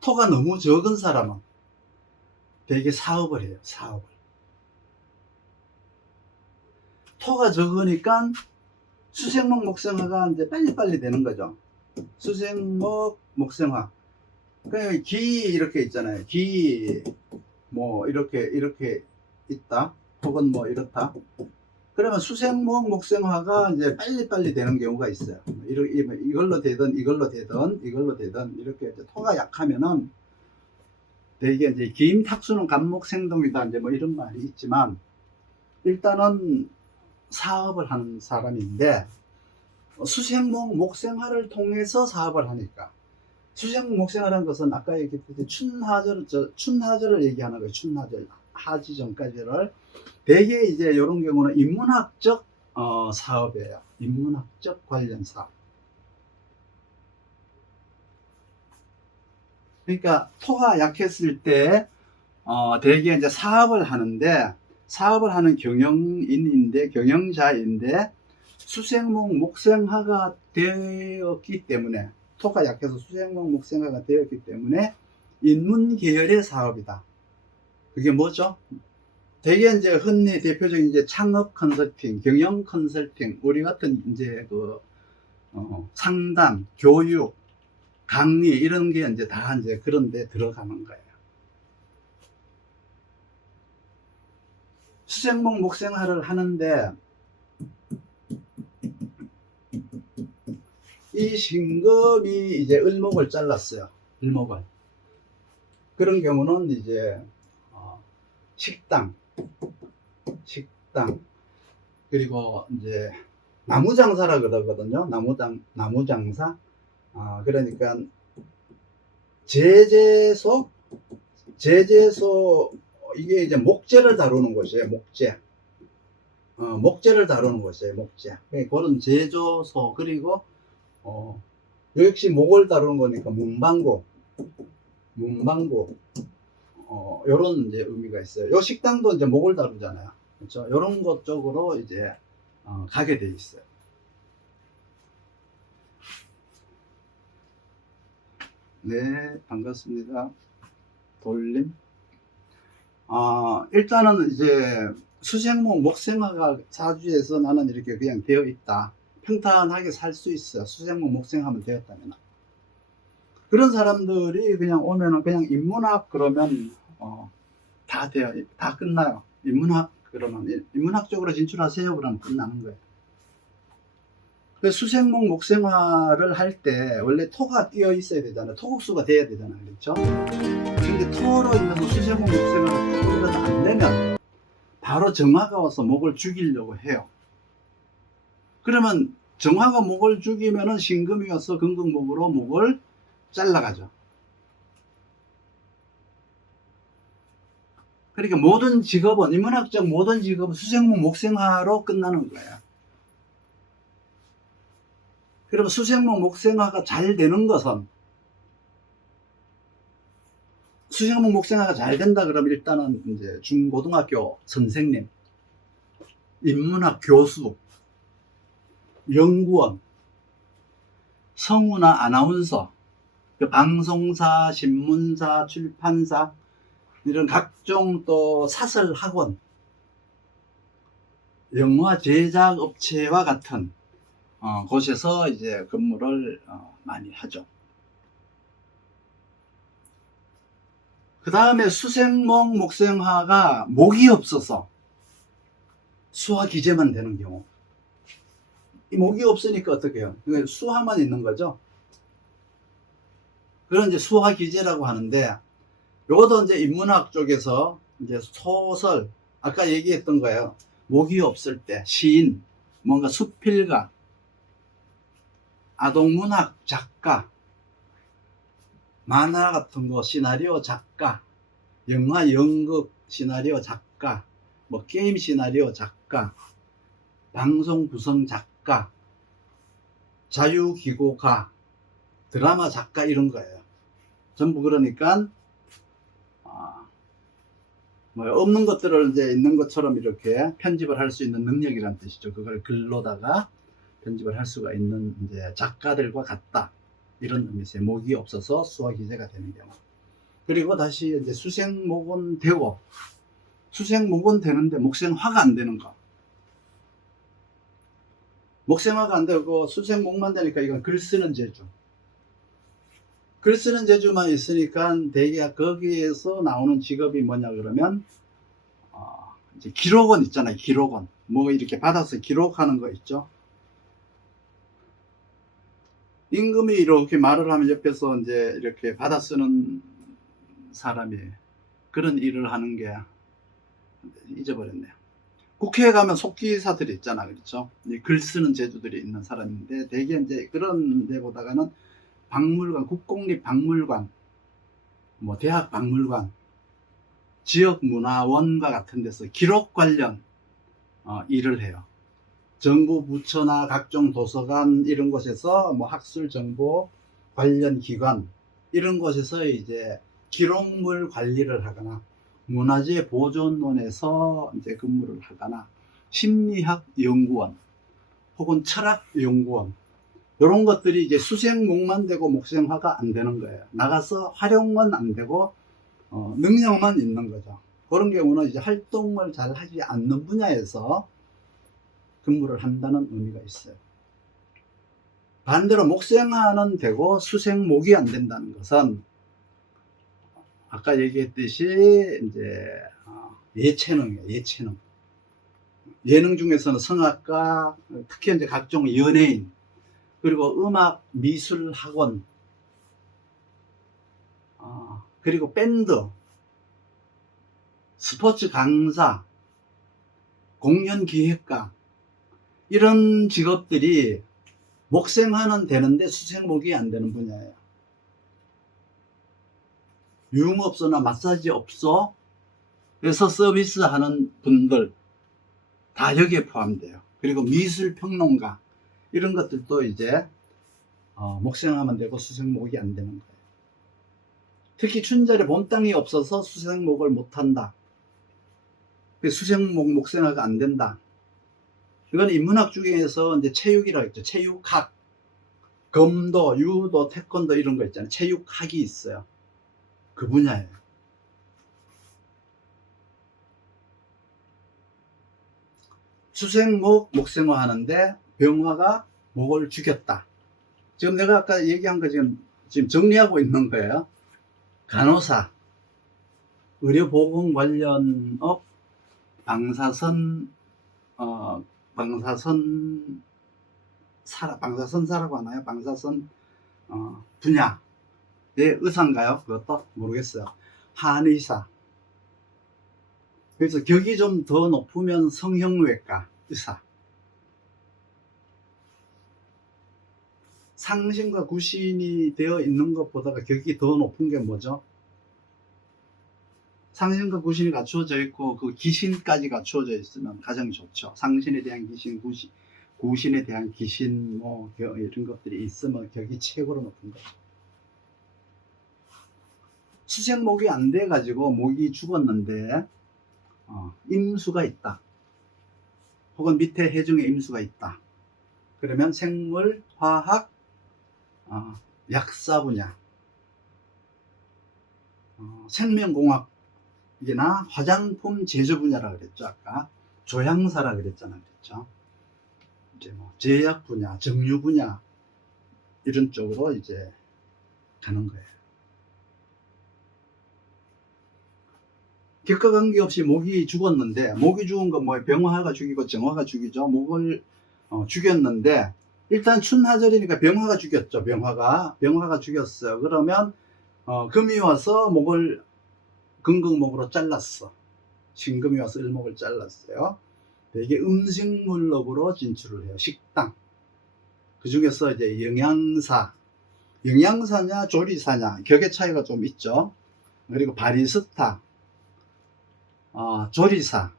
토가 너무 적은 사람은 되게 사업을 해요. 사업을. 토가 적으니까 수생목 목생화가 이제 빨리빨리 되는 거죠. 수생목 목생화. 그 기 이렇게 있잖아요. 기 뭐 이렇게 있다. 혹은 뭐 이렇다. 그러면 수생목 목생화가 이제 빨리빨리 되는 경우가 있어요. 이걸로 되든 이렇게 토가 약하면은 되게 이제 기임탁수는 간목생동이다 이제 뭐 이런 말이 있지만, 일단은 사업을 하는 사람인데 수생목 목생화를 통해서 사업을 하니까, 수생목 목생화라는 것은 아까 얘기했듯이 춘하절을 얘기하는 거예요. 춘하절, 하지 전까지를. 대개 이제 이런 경우는 인문학적 사업이에요. 인문학적 관련 사업. 그러니까 토가 약했을 때 대개 이제 사업을 하는데, 사업을 하는 경영자인데 수생목 목생화가 되었기 때문에, 토가 약해서 수생목 목생화가 되었기 때문에 인문 계열의 사업이다. 그게 뭐죠? 되게 이제 흔히 대표적인 이제 창업 컨설팅, 경영 컨설팅, 우리 같은 이제 그 상담, 교육, 강의 이런 게 이제 다 이제 그런 데 들어가는 거예요. 수생목 목생화를 하는데 이 신금이 이제 을목을 잘랐어요. 을목을. 그런 경우는 이제 식당, 그리고 이제 나무장사라 그러거든요. 나무장사. 그러니까 제재소, 이게 이제 목재를 다루는 곳이에요. 목재. 목재를 다루는 곳이에요. 목재. 그런 제조소, 그리고 역시 목을 다루는 거니까 문방구, 요런 이제 의미가 있어요. 요 식당도 이제 목을 다루잖아요. 그렇죠? 요런 것 쪽으로 이제 가게 돼 있어요. 네, 반갑습니다. 돌림. 일단은 이제 수생목 목생화가 사주에서 나는 이렇게 그냥 되어 있다. 평탄하게 살 수 있어. 수생목 목생화만 되었다면. 그런 사람들이 그냥 오면은 그냥 인문학 그러면 다 끝나요. 인문학 그러면 인문학 쪽으로 진출하세요. 그러면 끝나는 거예요. 수생목 목생화를 할 때 원래 토가 띄어 있어야 되잖아요. 토국수가 돼야 되잖아요. 그렇죠? 근데 토로 인해서 수생목 목생화가 안 되면 바로 정화가 와서 목을 죽이려고 해요. 그러면 정화가 목을 죽이면은 신금이 와서 금극목으로 목을 잘라가죠. 그러니까 모든 직업은, 인문학적 모든 직업은 수생목 목생화로 끝나는 거예요. 그러면 수생목 목생화가 잘 되는 것은, 수생목 목생화가 잘 된다 그러면 일단은 이제 중고등학교 선생님, 인문학 교수, 연구원, 성우나 아나운서, 방송사, 신문사, 출판사, 이런 각종 또 사설 학원, 영화 제작 업체와 같은 곳에서 이제 근무를 많이 하죠. 그 다음에 수생목 목생화가 목이 없어서 수화 기재만 되는 경우. 이 목이 없으니까 어떻게 해요? 수화만 있는 거죠. 그런 이제 수화 기재라고 하는데, 요것도 이제 인문학 쪽에서 이제 소설, 아까 얘기했던 거예요. 목이 없을 때 시인, 뭔가 수필가, 아동문학 작가, 만화 같은 거 시나리오 작가, 영화 연극 시나리오 작가, 뭐 게임 시나리오 작가, 방송 구성 작가, 자유기고가, 드라마 작가, 이런 거예요. 전부 그러니까 뭐 없는 것들을 이제 있는 것처럼 이렇게 편집을 할 수 있는 능력이란 뜻이죠. 그걸 글로다가 편집을 할 수가 있는 이제 작가들과 같다, 이런 의미에서 목이 없어서 수화 기재가 되는 경우. 그리고 다시 이제 수생목은 되고, 수생목은 되는데 목생화가 안 되는 거. 목생화가 안 되고 수생목만 되니까 이건 글 쓰는 재주. 글 쓰는 재주만 있으니까 대개 거기에서 나오는 직업이 뭐냐 그러면 이제 기록원 있잖아요. 기록원. 뭐 이렇게 받아서 기록하는 거 있죠. 임금이 이렇게 말을 하면 옆에서 이제 이렇게 받아 쓰는 사람이 그런 일을 하는 게 잊어버렸네요. 국회에 가면 속기사들이 있잖아. 그렇죠? 글 쓰는 재주들이 있는 사람인데 대개 이제 그런 데보다가는 박물관, 국공립박물관, 뭐 대학박물관, 지역문화원과 같은 데서 기록 관련 일을 해요. 정부 부처나 각종 도서관 이런 곳에서 뭐 학술정보 관련 기관 이런 곳에서 이제 기록물 관리를 하거나 문화재 보존원에서 이제 근무를 하거나 심리학 연구원 혹은 철학 연구원, 이런 것들이 이제 수생목만 되고 목생화가 안 되는 거예요. 나가서 활용은 안 되고 능력만 있는 거죠. 그런 경우는 이제 활동을 잘 하지 않는 분야에서 근무를 한다는 의미가 있어요. 반대로 목생화는 되고 수생목이 안 된다는 것은 아까 얘기했듯이 이제 예체능이에요. 예체능. 예능 중에서는 성악가, 특히 이제 각종 연예인, 그리고 음악 미술 학원, 그리고 밴드, 스포츠 강사, 공연 기획가, 이런 직업들이 목생화는 되는데 수생목이 안 되는 분야예요. 유흥업소나 마사지업소에서 서비스하는 분들, 다 여기에 포함돼요. 그리고 미술평론가 이런 것들도 이제 목생하면 되고 수생목이 안 되는 거예요. 특히 춘절에 봄땅이 없어서 수생목을 못한다. 수생목 목생화가 안 된다. 이건 인문학 중에서 이제 체육이라고 했죠. 체육학, 검도, 유도, 태권도 이런 거 있잖아요. 체육학이 있어요. 그 분야예요. 수생목 목생화 하는데 병화가 목을 죽였다. 지금 내가 아까 얘기한 거 지금 정리하고 있는 거예요. 간호사, 의료보건 관련업, 방사선사라고 하나요? 방사선 분야의 의사인가요? 그것도 모르겠어요. 한의사. 그래서 격이 좀 더 높으면 성형외과 의사. 상신과 구신이 되어 있는 것보다가 격이 더 높은 게 뭐죠? 상신과 구신이 갖추어져 있고 그 기신까지 갖추어져 있으면 가장 좋죠. 상신에 대한 기신, 구신에 대한 기신, 뭐 이런 것들이 있으면 격이 최고로 높은 거죠. 수생목이 안 돼 가지고 목이 죽었는데 임수가 있다. 혹은 밑에 해중에 임수가 있다. 그러면 생물, 화학, 약사 분야, 생명공학이나 화장품 제조 분야라 그랬죠. 아까 조향사라 그랬잖아요. 그랬죠. 이제 뭐 제약 분야, 정유 분야 이런 쪽으로 이제 가는 거예요. 격과 관계없이 목이 죽었는데, 목이 죽은 건 뭐 병화가 죽이고 정화가 죽이죠. 목을 죽였는데 일단 춘하절이니까 병화가 죽였죠. 병화가 죽였어요. 그러면 금이 와서 목을 금극목으로 잘랐어. 신금이 와서 일목을 잘랐어요. 이게 음식물업으로 진출을 해요. 식당. 그 중에서 이제 영양사냐 조리사냐 격의 차이가 좀 있죠. 그리고 바리스타, 조리사,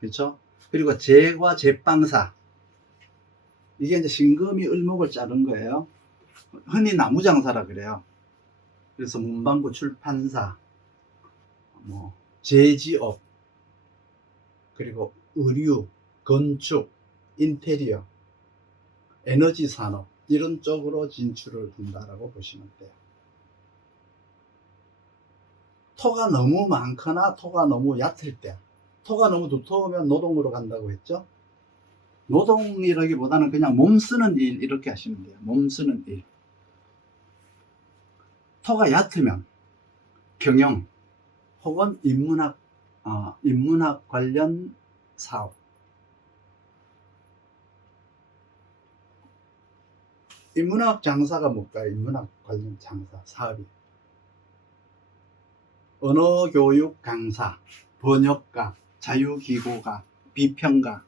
그렇죠? 그리고 제과 제빵사. 이게 이제 신금이 을목을 자른 거예요. 흔히 나무장사라 그래요. 그래서 문방구, 출판사, 뭐 제지업, 그리고 의류, 건축, 인테리어, 에너지 산업 이런 쪽으로 진출을 한다라고 보시면 돼요. 토가 너무 많거나 토가 너무 얕을 때, 토가 너무 두터우면 노동으로 간다고 했죠. 노동이라기보다는 그냥 몸 쓰는 일 이렇게 하시면 돼요. 몸 쓰는 일. 토가 얕으면 경영 혹은 인문학 관련 사업. 인문학 장사가 뭘까요? 인문학 관련 장사 사업이 언어교육 강사, 번역가, 자유기고가, 비평가,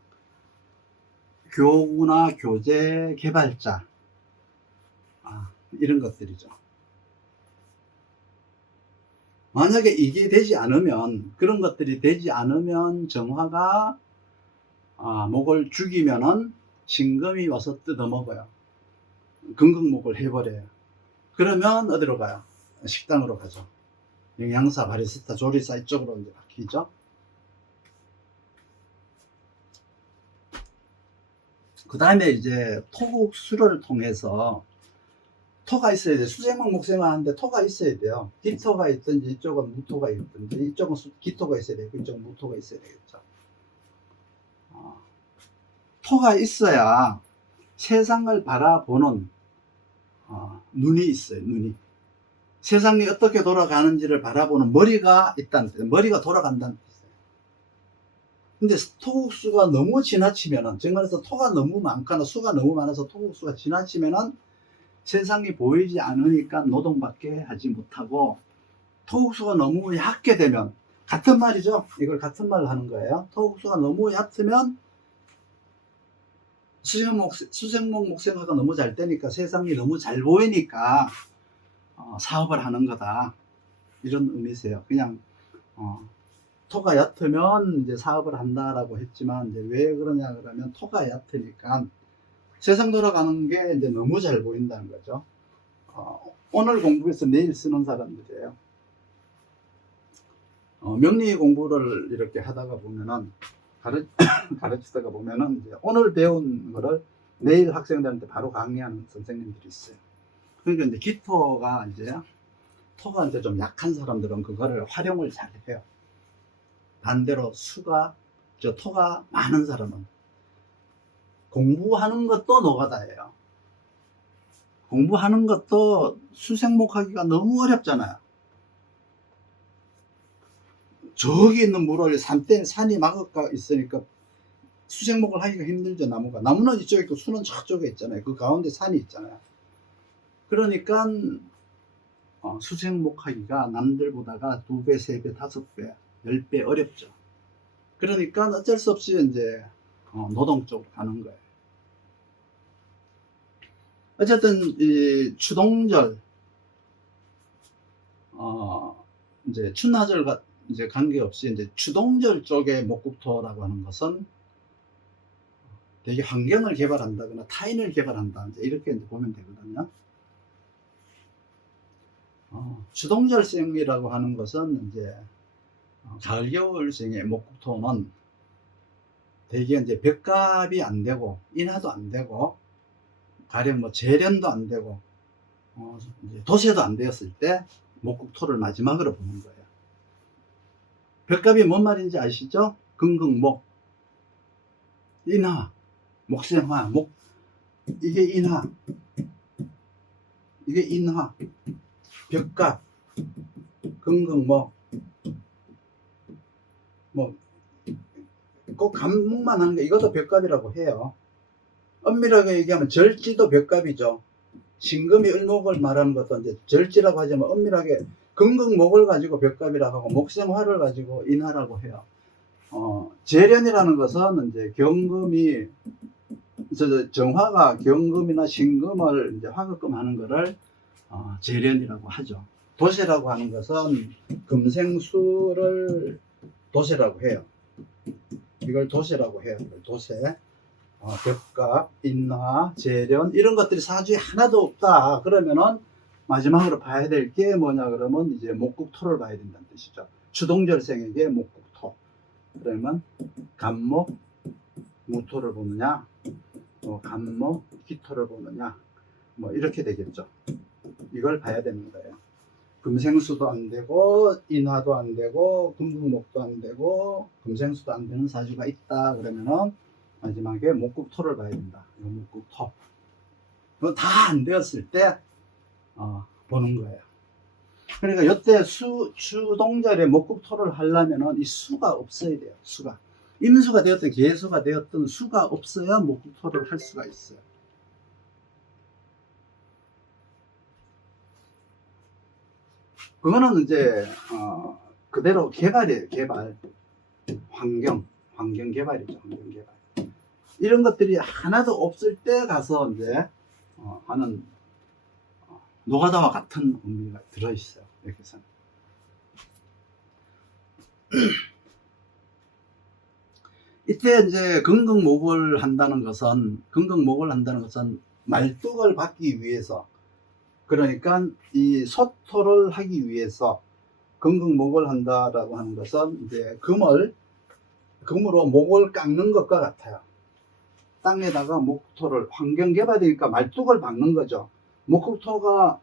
교구나 교재 개발자, 이런 것들이죠. 만약에 이게 되지 않으면, 그런 것들이 되지 않으면 정화가 목을 죽이면은 신금이 와서 뜯어먹어요. 금극목을 해버려요. 그러면 어디로 가요? 식당으로 가죠. 영양사, 바리스타, 조리사 이쪽으로 이제 바뀌죠. 그 다음에 이제 토국수를 통해서 토가 있어야 돼요. 수생목 목생화 하는데 토가 있어야 돼요. 기토가 있든지 이쪽은 무토가 있든지, 이쪽은 기토가 있어야 되고 이쪽은 무토가 있어야 되겠죠. 토가 있어야 세상을 바라보는 눈이 있어요. 눈이. 세상이 어떻게 돌아가는지를 바라보는 머리가 있다는 뜻이에요. 머리가 돌아간다는 뜻이에요. 근데 토국수가 너무 지나치면은, 정말해서 토가 너무 많거나 수가 너무 많아서 토국수가 지나치면은 세상이 보이지 않으니까 노동밖에 하지 못하고, 토국수가 너무 얕게 되면, 같은 말이죠. 이걸 같은 말로 하는 거예요. 토국수가 너무 얕으면 수생목 목생화가 너무 잘 되니까 세상이 너무 잘 보이니까 사업을 하는 거다. 이런 의미세요. 그냥 토가 얕으면 이제 사업을 한다라고 했지만, 이제 왜 그러냐 그러면 토가 얕으니까 세상 돌아가는 게 이제 너무 잘 보인다는 거죠. 오늘 공부해서 내일 쓰는 사람들이에요. 명리 공부를 이렇게 하다가 보면은, 가르치다가 보면은, 이제 오늘 배운 거를 내일 학생들한테 바로 강의하는 선생님들이 있어요. 그러니까 이제 기토가 토가 이제 좀 약한 사람들은 그거를 활용을 잘 해요. 반대로 토가 많은 사람은 공부하는 것도 노가다예요. 공부하는 것도 수생목하기가 너무 어렵잖아요. 저기 있는 물을 산이 막아가 있으니까 수생목을 하기가 힘들죠. 나무는 이쪽에 있고 수는 저쪽에 있잖아요. 그 가운데 산이 있잖아요. 그러니까 수생목하기가 남들보다가 2배, 3배, 5배, 10배 어렵죠. 그러니까 어쩔 수 없이 이제 노동 쪽으로 가는 거예요. 어쨌든 이 추동절, 이제 춘하절과 이제 관계없이 이제 추동절 쪽의 목국토라고 하는 것은 되게 환경을 개발한다거나 타인을 개발한다, 이제 이렇게 이제 보면 되거든요. 추동절생이라고 하는 것은 이제 가을 겨울생의 목국토는 되게 이제 벽갑이 안 되고 인하도 안 되고 가령 뭐 재련도 안 되고 이제 도세도 안 되었을 때 목국토를 마지막으로 보는 거예요. 벽갑이 뭔 말인지 아시죠? 긍긍목, 인하, 목생화, 이게 인하, 벽갑, 긍긍목, 꼭 감목만 하는 게 이것도 벽갑이라고 해요. 엄밀하게 얘기하면 절지도 벽갑이죠. 신금이 을목을 말하는 것도 이제 절지라고 하지만 엄밀하게 긍긍목을 가지고 벽갑이라고 하고 목생화를 가지고 인하라고 해요. 재련이라는 것은 이제 경금이 정화가 경금이나 신금을 이제 화급금 하는 거를 재련이라고 하죠. 도세라고 하는 것은 금생수를 도세라고 해요. 이걸 도세라고 해요. 도세. 벽갑, 인화, 재련 이런 것들이 사주에 하나도 없다 그러면은 마지막으로 봐야 될 게 뭐냐 그러면 이제 목국토를 봐야 된다는 뜻이죠. 추동절생에게 목국토. 그러면 간목, 무토를 보느냐, 간목, 기토를 보느냐, 뭐 이렇게 되겠죠. 이걸 봐야 되는 거예요. 금생수도 안 되고 인화도 안 되고 금극목도 안 되고 금생수도 안 되는 사주가 있다 그러면은 마지막에 목국토를 봐야 된다. 이 목국토. 그거 다 안 되었을 때 보는 거예요. 그러니까 이때 추동절에 목국토를 하려면은 이 수가 없어야 돼요. 수가. 임수가 되었든 계수가 되었든 수가 없어야 목국토를 할 수가 있어요. 그거는 이제 그대로 개발이에요. 개발. 환경 개발이죠. 환경 개발. 이런 것들이 하나도 없을 때 가서 이제 하는 노가다와 같은 의미가 들어있어요. 여기서는. 이때 이제 긍긍목을 한다는 것은 말뚝을 받기 위해서, 그러니까 이 소토를 하기 위해서 긍긍목을 한다라고 하는 것은 이제 금으로 목을 깎는 것과 같아요. 땅에다가 목토를 환경 개발이니까 말뚝을 박는 거죠. 목국토가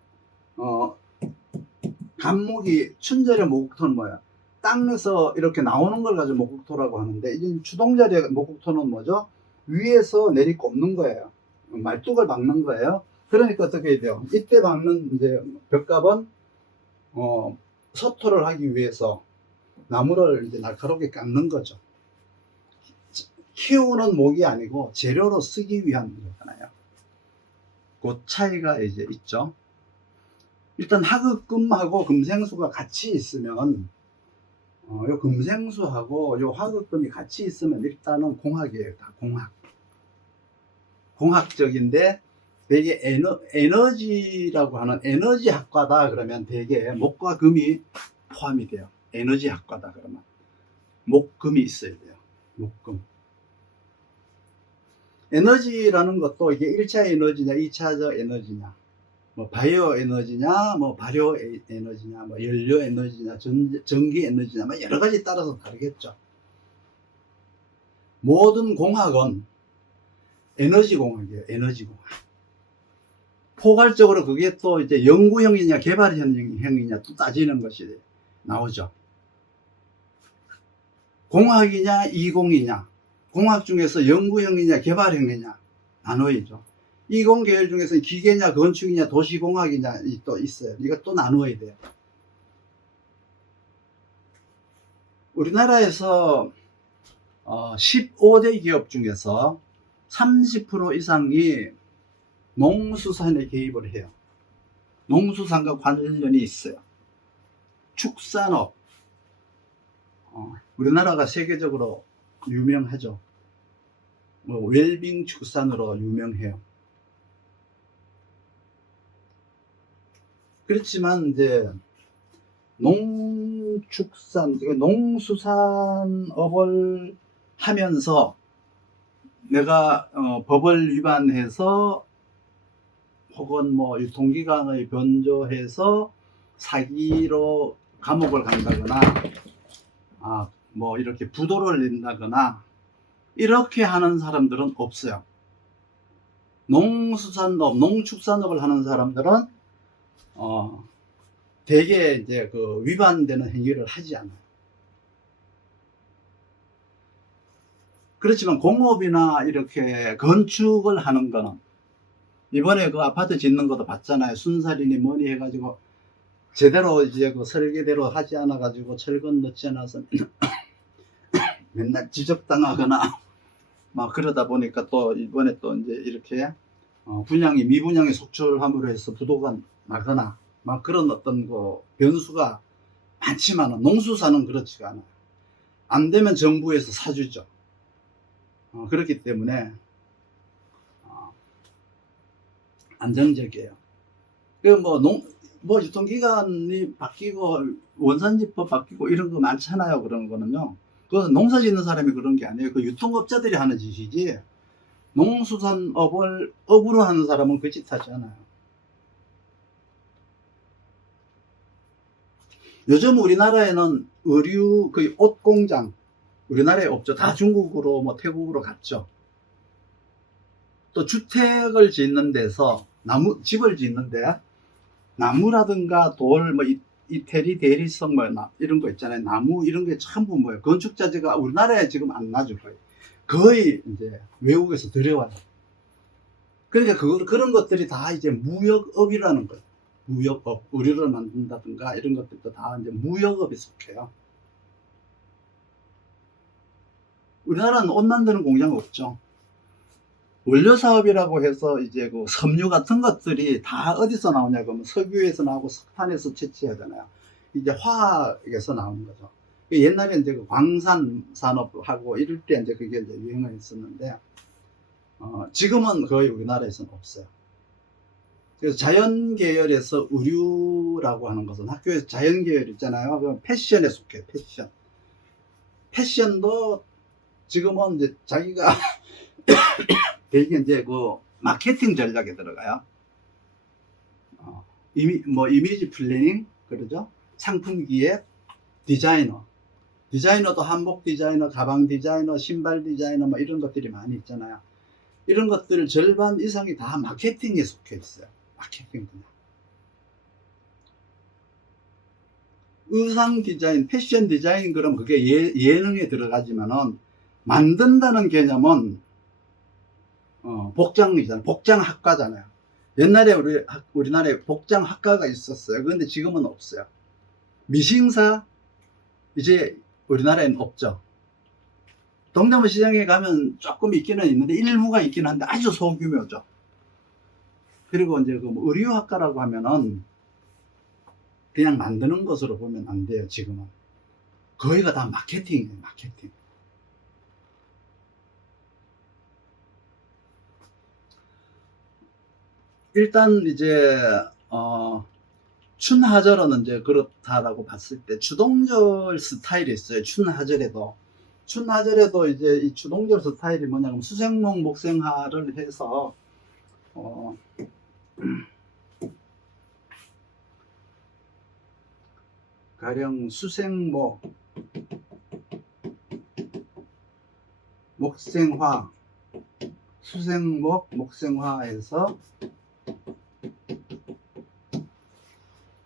간목이 춘절의 목국토는 뭐야? 땅에서 이렇게 나오는 걸 가지고 목국토라고 하는데, 이제 추동절의 목국토는 뭐죠? 위에서 내리 꼽는 거예요. 말뚝을 박는 거예요. 그러니까 어떻게 해야 돼요? 이때 박는 이제 벽갑은 소토를 하기 위해서 나무를 이제 날카롭게 깎는 거죠. 키우는 목이 아니고 재료로 쓰기 위한 거잖아요. 그 차이가 이제 있죠. 일단 화급금하고 금생수가 같이 있으면 요 금생수하고 요 화급금이 같이 있으면 일단은 공학이에요. 다 공학적인데 되게 에너지라고 하는 에너지학과다 그러면 되게 목과 금이 포함이 돼요. 에너지학과다 그러면. 목금이 있어야 돼요. 목금. 에너지라는 것도 이게 1차 에너지냐, 2차적 에너지냐, 뭐 바이오 에너지냐, 뭐 발효 에너지냐, 뭐 연료 에너지냐, 전기 에너지냐, 뭐 여러 가지 따라서 다르겠죠. 모든 공학은 에너지 공학이에요. 에너지 공학. 포괄적으로 그게 또 이제 연구형이냐, 개발형이냐 또 따지는 것이 나오죠. 공학이냐, 이공이냐, 공학 중에서 연구형이냐, 개발형이냐 나누어야죠. 이공 계열 중에서 기계냐, 건축이냐, 도시공학이냐 또 있어요. 이거 또 나누어야 돼요. 우리나라에서 15대 기업 중에서 30% 이상이 농수산에 개입을 해요. 농수산과 관련이 있어요. 축산업. 우리나라가 세계적으로 유명하죠. 웰빙 축산으로 유명해요. 그렇지만 이제 농축산, 농수산업을 하면서 내가 법을 위반해서 혹은 뭐 유통기간을 변조해서 사기로 감옥을 간다거나 뭐 이렇게 부도를 낸다거나 이렇게 하는 사람들은 없어요. 농수산업, 농축산업을 하는 사람들은 대개 이제 그 위반되는 행위를 하지 않아요. 그렇지만 공업이나 이렇게 건축을 하는 거는 이번에 그 아파트 짓는 것도 봤잖아요. 순살이니 뭐니 해가지고 제대로 이제 그 설계대로 하지 않아 가지고 철근 넣지 않아서 맨날 지적당하거나 막 그러다 보니까 또 이번에 또 이제 이렇게 분양이 미분양에 속출함으로 해서 부도가 나거나 막 그런 어떤 그 변수가 많지만은 농수산은 그렇지가 않아요. 안 되면 정부에서 사주죠. 그렇기 때문에 안정적이에요. 뭐 유통기간이 바뀌고 원산지법 바뀌고 이런 거 많잖아요. 그런 거는요. 그건 농사 짓는 사람이 그런 게 아니에요. 그 유통업자들이 하는 짓이지 농수산업을 업으로 하는 사람은 그 짓 하지 않아요. 요즘 우리나라에는 의류, 그 옷 공장, 우리나라에 없죠. 다 중국으로 뭐 태국으로 갔죠. 또 주택을 짓는 데서 집을 짓는데 나무라든가 돌, 뭐 이태리 대리석 뭐 이런 거 있잖아요. 나무 이런 게 전부 뭐예요. 건축 자재가 우리나라에 지금 안 나죠. 거의 이제 외국에서 들여와요. 그러니까 그런 것들이 다 이제 무역업이라는 거예요. 무역업, 의류를 만든다든가 이런 것들도 다 이제 무역업에 속해요. 우리나라는 옷 만드는 공장 없죠. 원료 사업이라고 해서 이제 그 섬유 같은 것들이 다 어디서 나오냐 그러면 석유에서 나오고 석탄에서 채취하잖아요. 이제 화학에서 나오는 거죠. 옛날에 이제 그 광산 산업하고 이럴 때 이제 그게 이제 유행을 했었는데 지금은 거의 우리나라에서는 없어요. 그래서 자연 계열에서 의류라고 하는 것은 학교에서 자연 계열 있잖아요. 그럼 패션에 속해요. 패션도 지금은 이제 자기가 되게 이제 그 마케팅 전략에 들어가요. 이미지 플래닝, 그러죠? 상품 기획, 디자이너도 한복 디자이너, 가방 디자이너, 신발 디자이너, 뭐 이런 것들이 많이 있잖아요. 이런 것들 절반 이상이 다 마케팅에 속해 있어요. 마케팅 분야. 의상 디자인, 패션 디자인, 그럼 그게 예능에 들어가지만은 만든다는 개념은 복장이잖아요. 복장학과잖아요. 옛날에 우리나라에 복장학과가 있었어요. 그런데 지금은 없어요. 미싱사 이제 우리나라에는 없죠. 동대문 시장에 가면 조금 있기는 있는데 일부가 있긴 한데 아주 소규모죠. 그리고 이제 그 의류학과라고 하면은 그냥 만드는 것으로 보면 안 돼요. 지금은 거의가 다 마케팅이에요. 마케팅. 일단 이제 춘하절은 이제 그렇다라고 봤을 때 주동절 스타일이 있어요. 춘하절에도 이제 이 주동절 스타일이 뭐냐면 수생목 목생화를 해서 가령 수생목 목생화 수생목 목생화에서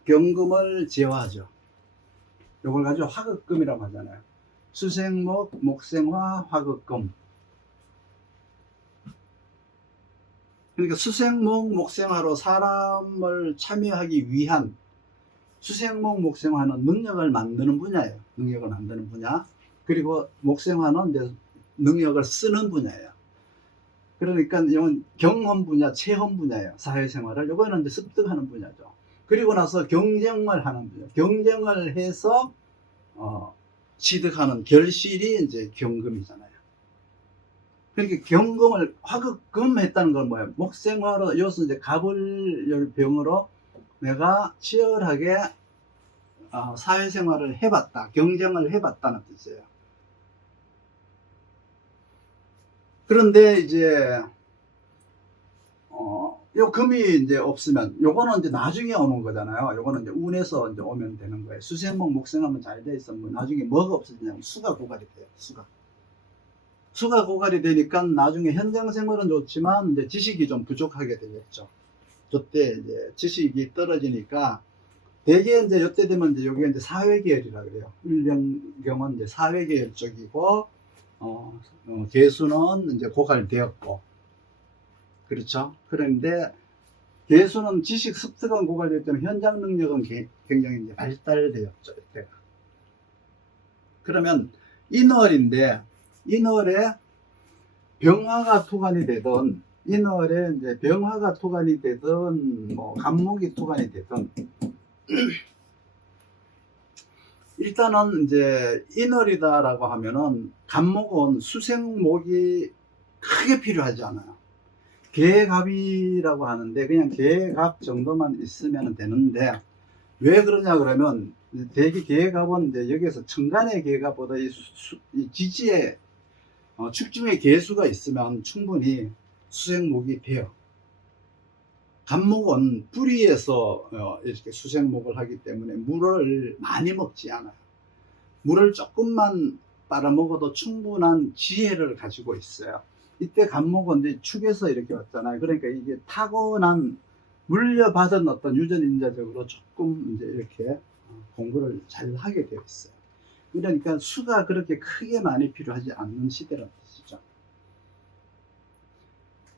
경금을 제화하죠. 이걸 가지고 화극금이라고 하잖아요. 수생목 목생화 화극금. 그러니까 수생목 목생화로 사람을 참여하기 위한 수생목 목생화는 능력을 만드는 분야예요. 능력을 만드는 분야. 그리고 목생화는 이제 능력을 쓰는 분야예요. 그러니까 이건 경험 분야, 체험 분야예요. 사회생활을. 이거는 이제 습득하는 분야죠. 그리고 나서 경쟁을 하는 분야. 경쟁을 해서 취득하는 결실이 이제 경금이잖아요. 그러니까 경금을 화극금 했다는 건 뭐예요? 목생화로 여기서 이제 갑을 병으로 내가 치열하게 사회생활을 해봤다, 경쟁을 해봤다는 뜻이에요. 그런데 이제 요 금이 이제 없으면 요거는 이제 나중에 오는 거잖아요. 요거는 이제 운에서 이제 오면 되는 거예요. 수생목 목생하면 잘 돼 있으면 나중에 뭐가 없어지냐면 수가 고갈이 돼요. 수가 고갈이 되니까 나중에 현장 생활은 좋지만 이제 지식이 좀 부족하게 되겠죠. 저때 이제 지식이 떨어지니까 대개 이제 요때 되면 이제 여기가 이제 사회계열이라 그래요. 일령경은 이제 사회계열 쪽이고 계수는 이제 고갈되었고, 그렇죠. 그런데 계수는 지식 습득은 고갈되기 때문에 현장 능력은 굉장히 이제 발달되었죠. 이때가. 그러면 인월인데 인월에 병화가 토관이 되든 인월에 이제 병화가 토관이 되든 뭐 간목이 토관이 되든 일단은 이제 인월이다라고 하면은 간목은 수생목이 크게 필요하지 않아요. 계갑이라고 하는데 그냥 계갑 정도만 있으면 되는데 왜 그러냐 그러면 대개 계갑은 이제 여기에서 천간의 계갑보다 이 지지의 축중의 계수가 있으면 충분히 수생목이 돼요. 간목은 뿌리에서 이렇게 수생목을 하기 때문에 물을 많이 먹지 않아요. 물을 조금만 빨아먹어도 충분한 지혜를 가지고 있어요. 이때 간목은 이제 축에서 이렇게 왔잖아요. 그러니까 이게 타고난 물려받은 어떤 유전인자적으로 조금 이제 이렇게 공부를 잘 하게 되어 있어요. 그러니까 수가 그렇게 크게 많이 필요하지 않는 시대라는 뜻이죠.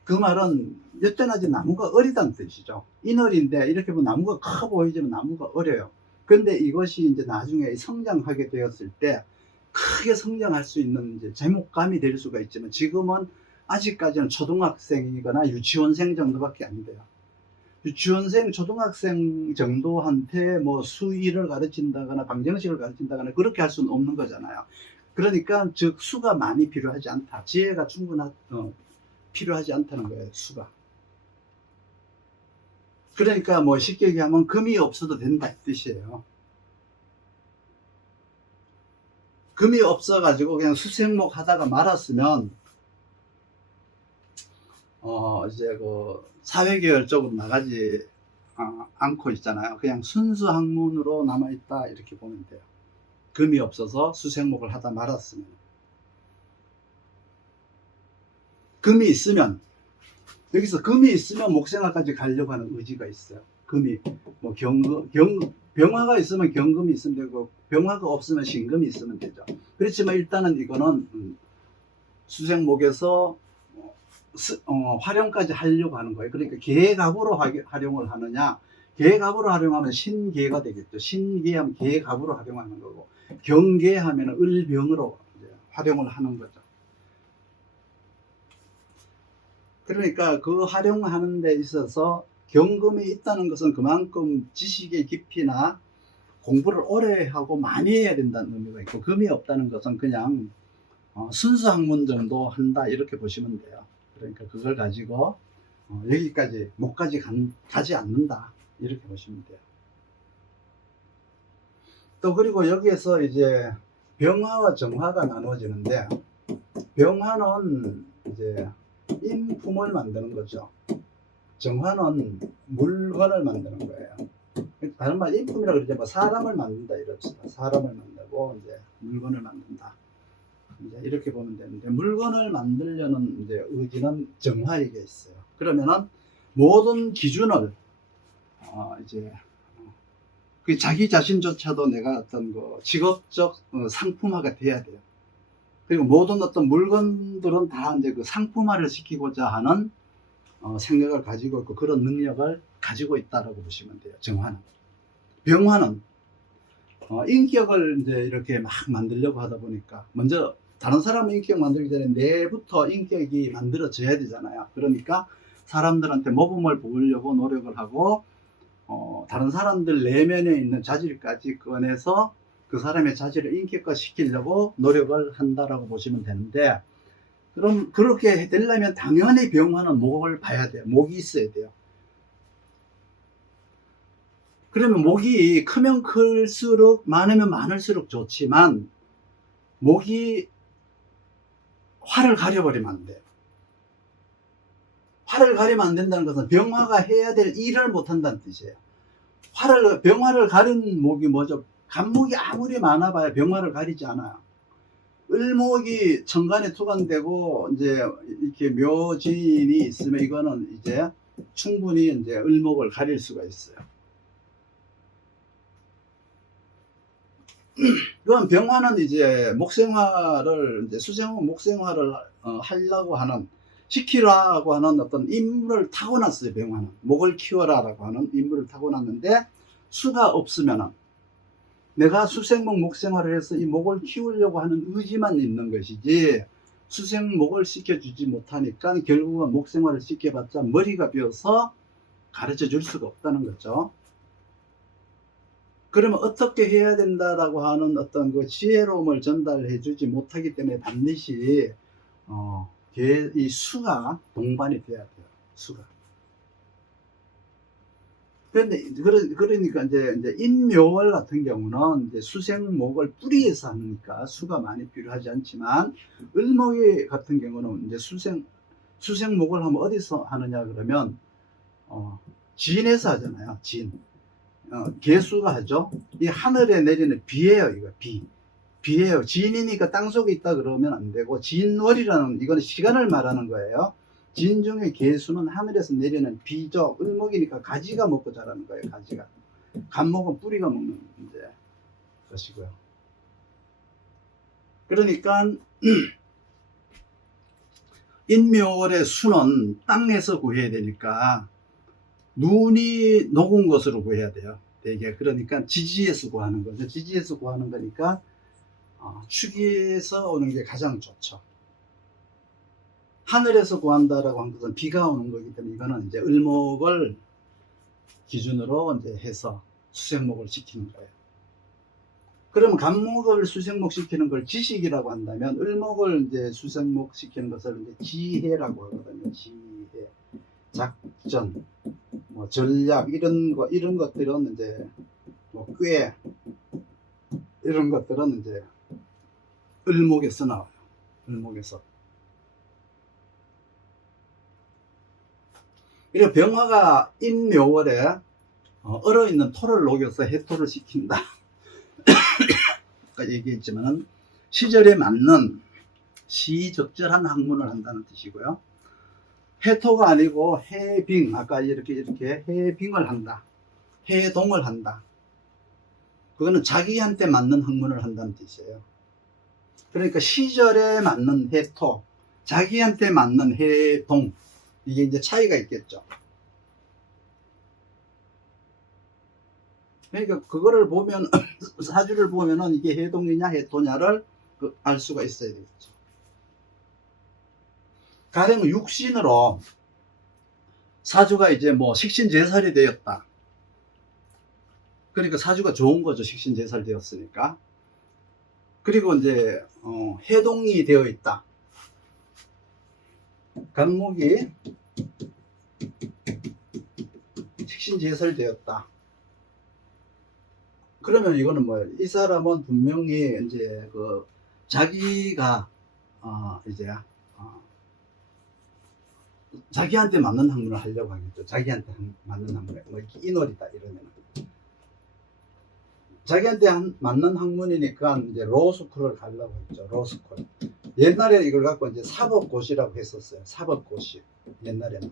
그 말은 여전하지 나무가 어리다는 뜻이죠. 인월인데 이렇게 보면 나무가 커 보이지만 나무가 어려요. 근데 이것이 이제 나중에 성장하게 되었을 때 크게 성장할 수 있는 이제 제목감이 될 수가 있지만 지금은 아직까지는 초등학생이거나 유치원생 정도밖에 안 돼요. 유치원생, 초등학생 정도한테 뭐 수의를 가르친다거나 방정식을 가르친다거나 그렇게 할 수는 없는 거잖아요. 그러니까 즉 수가 많이 필요하지 않다. 지혜가 필요하지 않다는 거예요. 수가. 그러니까 뭐 쉽게 얘기하면 금이 없어도 된다 이 뜻이에요. 금이 없어가지고 그냥 수생목 하다가 말았으면 이제 그 사회계열 쪽으로 나가지 않고 있잖아요. 그냥 순수 학문으로 남아있다 이렇게 보면 돼요. 금이 없어서 수생목을 하다 말았으면. 금이 있으면 여기서 금이 있으면 목생화까지 가려고 하는 의지가 있어요. 금이 뭐 병화가 있으면 경금이 있으면 되고 병화가 없으면 신금이 있으면 되죠. 그렇지만 일단은 이거는 수생목에서 활용까지 하려고 하는 거예요. 그러니까 계갑으로 활용을 하느냐, 계갑으로 활용하면 신계가 되겠죠. 신계하면 계갑으로 활용하는 거고, 경계하면 을병으로 활용을 하는 거죠. 그러니까 그 활용하는 데 있어서 경금이 있다는 것은 그만큼 지식의 깊이나 공부를 오래 하고 많이 해야 된다는 의미가 있고, 금이 없다는 것은 그냥 순수 학문 정도 한다 이렇게 보시면 돼요. 그러니까 그걸 가지고 여기까지 목까지 가지 않는다 이렇게 보시면 돼요. 또 그리고 여기에서 이제 병화와 정화가 나누어지는데, 병화는 이제 인품을 만드는 거죠. 정화는 물건을 만드는 거예요. 다른 말 인품이라고 그러죠. 뭐 사람을 만든다 이럽시다. 사람을 만들고 이제 물건을 만든다. 이제 이렇게 보면 되는데, 물건을 만들려는 이제 의지는 정화에 있어요. 그러면은 모든 기준을 이제 그 자기 자신조차도 내가 어떤 그 직업적 상품화가 돼야 돼요. 그리고 모든 어떤 물건들은 다 이제 그 상품화를 시키고자 하는 생각을 가지고 있고, 그런 능력을 가지고 있다라고 보시면 돼요. 정화는. 병화는 인격을 이제 이렇게 막 만들려고 하다 보니까, 먼저 다른 사람의 인격 만들기 전에 내부터 인격이 만들어져야 되잖아요. 그러니까 사람들한테 모범을 보이려고 노력을 하고, 다른 사람들 내면에 있는 자질까지 꺼내서 그 사람의 자질을 인격화 시키려고 노력을 한다라고 보시면 되는데, 그럼 그렇게 되려면 당연히 병화는 목을 봐야 돼요. 목이 있어야 돼요. 그러면 목이 크면 클수록, 많으면 많을수록 좋지만, 목이 화를 가려버리면 안 돼요. 화를 가리면 안 된다는 것은 병화가 해야 될 일을 못한다는 뜻이에요. 병화를 가린 목이 뭐죠? 간목이 아무리 많아봐야 병화를 가리지 않아요. 을목이 천간에 투관되고 이제 이렇게 묘진이 있으면 이거는 이제 충분히 이제 을목을 가릴 수가 있어요. 그럼 병화는 이제 목생화를, 이제 수생화 목생화를 하려고 하는, 시키라고 하는 어떤 임무를 타고났어요. 병화는 목을 키워라라고 하는 임무를 타고났는데, 수가 없으면은, 내가 수생목 목생화를 해서 이 목을 키우려고 하는 의지만 있는 것이지, 수생목을 시켜주지 못하니까 결국은 목생화를 시켜봤자 머리가 비어서 가르쳐 줄 수가 없다는 거죠. 그러면 어떻게 해야 된다라고 하는 어떤 그 지혜로움을 전달해 주지 못하기 때문에 반드시 이 수가 동반이 돼야 돼요. 수가. 그러니까 이제 인묘월 같은 경우는 이제 수생목을 뿌리에서 하니까 수가 많이 필요하지 않지만, 을목이 같은 경우는 이제 수생목을 하면 어디서 하느냐 그러면 진에서 하잖아요. 진. 개수가 하죠. 이 하늘에 내리는 비예요. 이거 비예요. 진이니까 땅속에 있다 그러면 안 되고, 진월이라는, 이거는 시간을 말하는 거예요. 진 중에 개수는 하늘에서 내리는 비죠. 을목이니까 가지가 먹고 자라는 거예요. 가지가. 간목은 뿌리가 먹는 이제 것이고요. 그러니까 인묘월의 수는 땅에서 구해야 되니까 눈이 녹은 것으로 구해야 돼요. 되게. 그러니까 지지에서 구하는 거죠. 지지에서 구하는 거니까 축에서 오는 게 가장 좋죠. 하늘에서 구한다라고 한 것은 비가 오는 거기 때문에, 이거는 이제 을목을 기준으로 이제 해서 수생목을 시키는 거예요. 그러면 간목을 수생목 시키는 걸 지식이라고 한다면, 을목을 이제 수생목 시키는 것을 이제 지혜라고 하거든요. 지혜, 작전, 뭐 전략, 이런 것들은 이제 뭐 꽤, 이런 것들은 이제 을목에서 나와요. 을목에서. 그리고 병화가 인묘월에 얼어있는 토를 녹여서 해토를 시킨다. 아까 얘기했지만은 시절에 맞는 시적절한 학문을 한다는 뜻이고요. 해토가 아니고 해빙, 아까 이렇게 해빙을 한다. 해동을 한다. 그거는 자기한테 맞는 학문을 한다는 뜻이에요. 그러니까 시절에 맞는 해토, 자기한테 맞는 해동, 이게 이제 차이가 있겠죠. 그러니까 그거를 보면 사주를 보면은 이게 해동이냐 해토냐를 알 수가 있어야 되겠죠. 가령 육신으로 사주가 이제 뭐 식신제살이 되었다. 그러니까 사주가 좋은 거죠. 식신제살 되었으니까. 그리고 이제 해동이 되어 있다. 간목이 식신제살 되었다. 그러면 이거는 뭐, 이 사람은 분명히 이제 그 자기가 이제 자기한테 맞는 학문을 하려고 하겠죠. 자기한테 맞는 학문, 뭐 인월이다 이러면 자기한테 맞는 학문이니까 이제 로스쿨을 가려고 했죠. 로스쿨. 옛날에 이걸 갖고 이제 사법고시라고 했었어요. 사법고시. 옛날에는.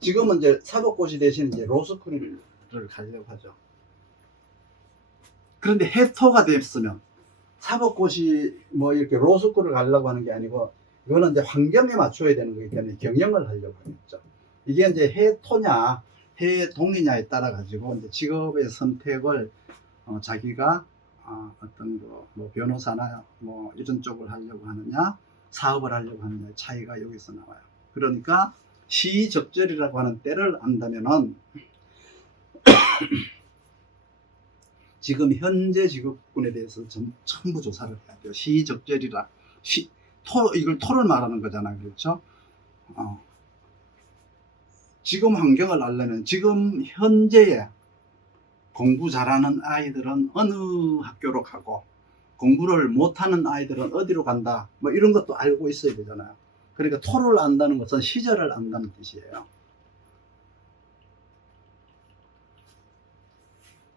지금은 이제 사법고시 대신 이제 로스쿨을 가려고 하죠. 그런데 해토가 됐으면 사법고시 뭐 이렇게 로스쿨을 가려고 하는 게 아니고 이거는 이제 환경에 맞춰야 되는 거기 때문에 경영을 하려고 하겠죠. 이게 이제 해토냐 해동이냐에 따라 가지고 이제 직업의 선택을 자기가 어떤 뭐 변호사나 뭐 이런 쪽을 하려고 하느냐 사업을 하려고 하느냐의 차이가 여기서 나와요. 그러니까 시적절이라고 하는 때를 안다면은 지금 현재 직업군에 대해서 전부 조사를 해야 돼요. 시적절이라 이걸 토를 말하는 거잖아요. 그렇죠? 지금 환경을 알려면 지금 현재의 공부 잘하는 아이들은 어느 학교로 가고 공부를 못하는 아이들은 어디로 간다 뭐 이런 것도 알고 있어야 되잖아요. 그러니까 토를 안다는 것은 시절을 안다는 뜻이에요.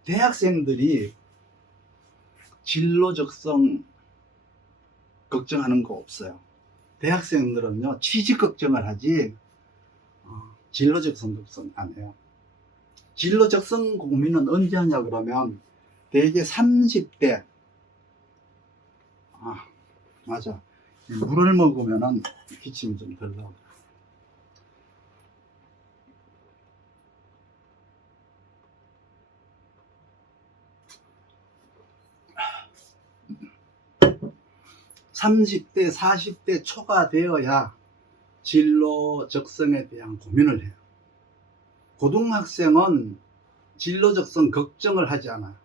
대학생들이 진로적성 걱정하는 거 없어요. 대학생들은요 취직 걱정을 하지 진로적성 걱정 안 해요. 진로적성 고민은 언제 하냐 그러면 대개 30대 맞아 물을 먹으면은 기침이 좀 덜 나오더라고요. 30대 40대 초가 되어야 진로 적성에 대한 고민을 해요. 고등학생은 진로 적성 걱정을 하지 않아요.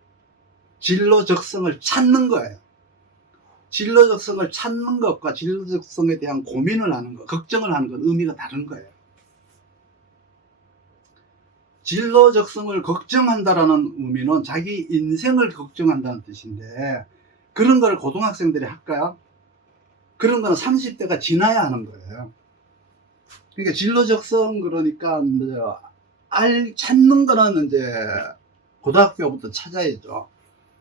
진로 적성을 찾는 거예요. 진로 적성을 찾는 것과 진로 적성에 대한 고민을 하는 것, 걱정을 하는 건 의미가 다른 거예요. 진로 적성을 걱정한다라는 의미는 자기 인생을 걱정한다는 뜻인데 그런 걸 고등학생들이 할까요? 그런 건 30대가 지나야 하는 거예요. 그러니까 진로 적성 그러니까 찾는 거는 이제 고등학교부터 찾아야죠.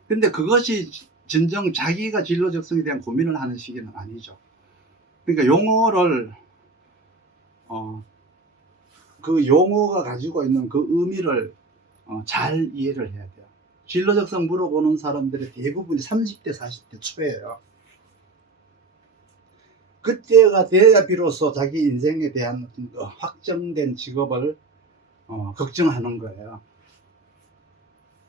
근데 그것이 진정 자기가 진로 적성에 대한 고민을 하는 시기는 아니죠. 그러니까 용어를 그 용어가 가지고 있는 그 의미를 잘 이해를 해야 돼요. 진로 적성 물어보는 사람들의 대부분이 30대 40대 초예요. 그때가 돼야 비로소 자기 인생에 대한 확정된 직업을 걱정하는 거예요.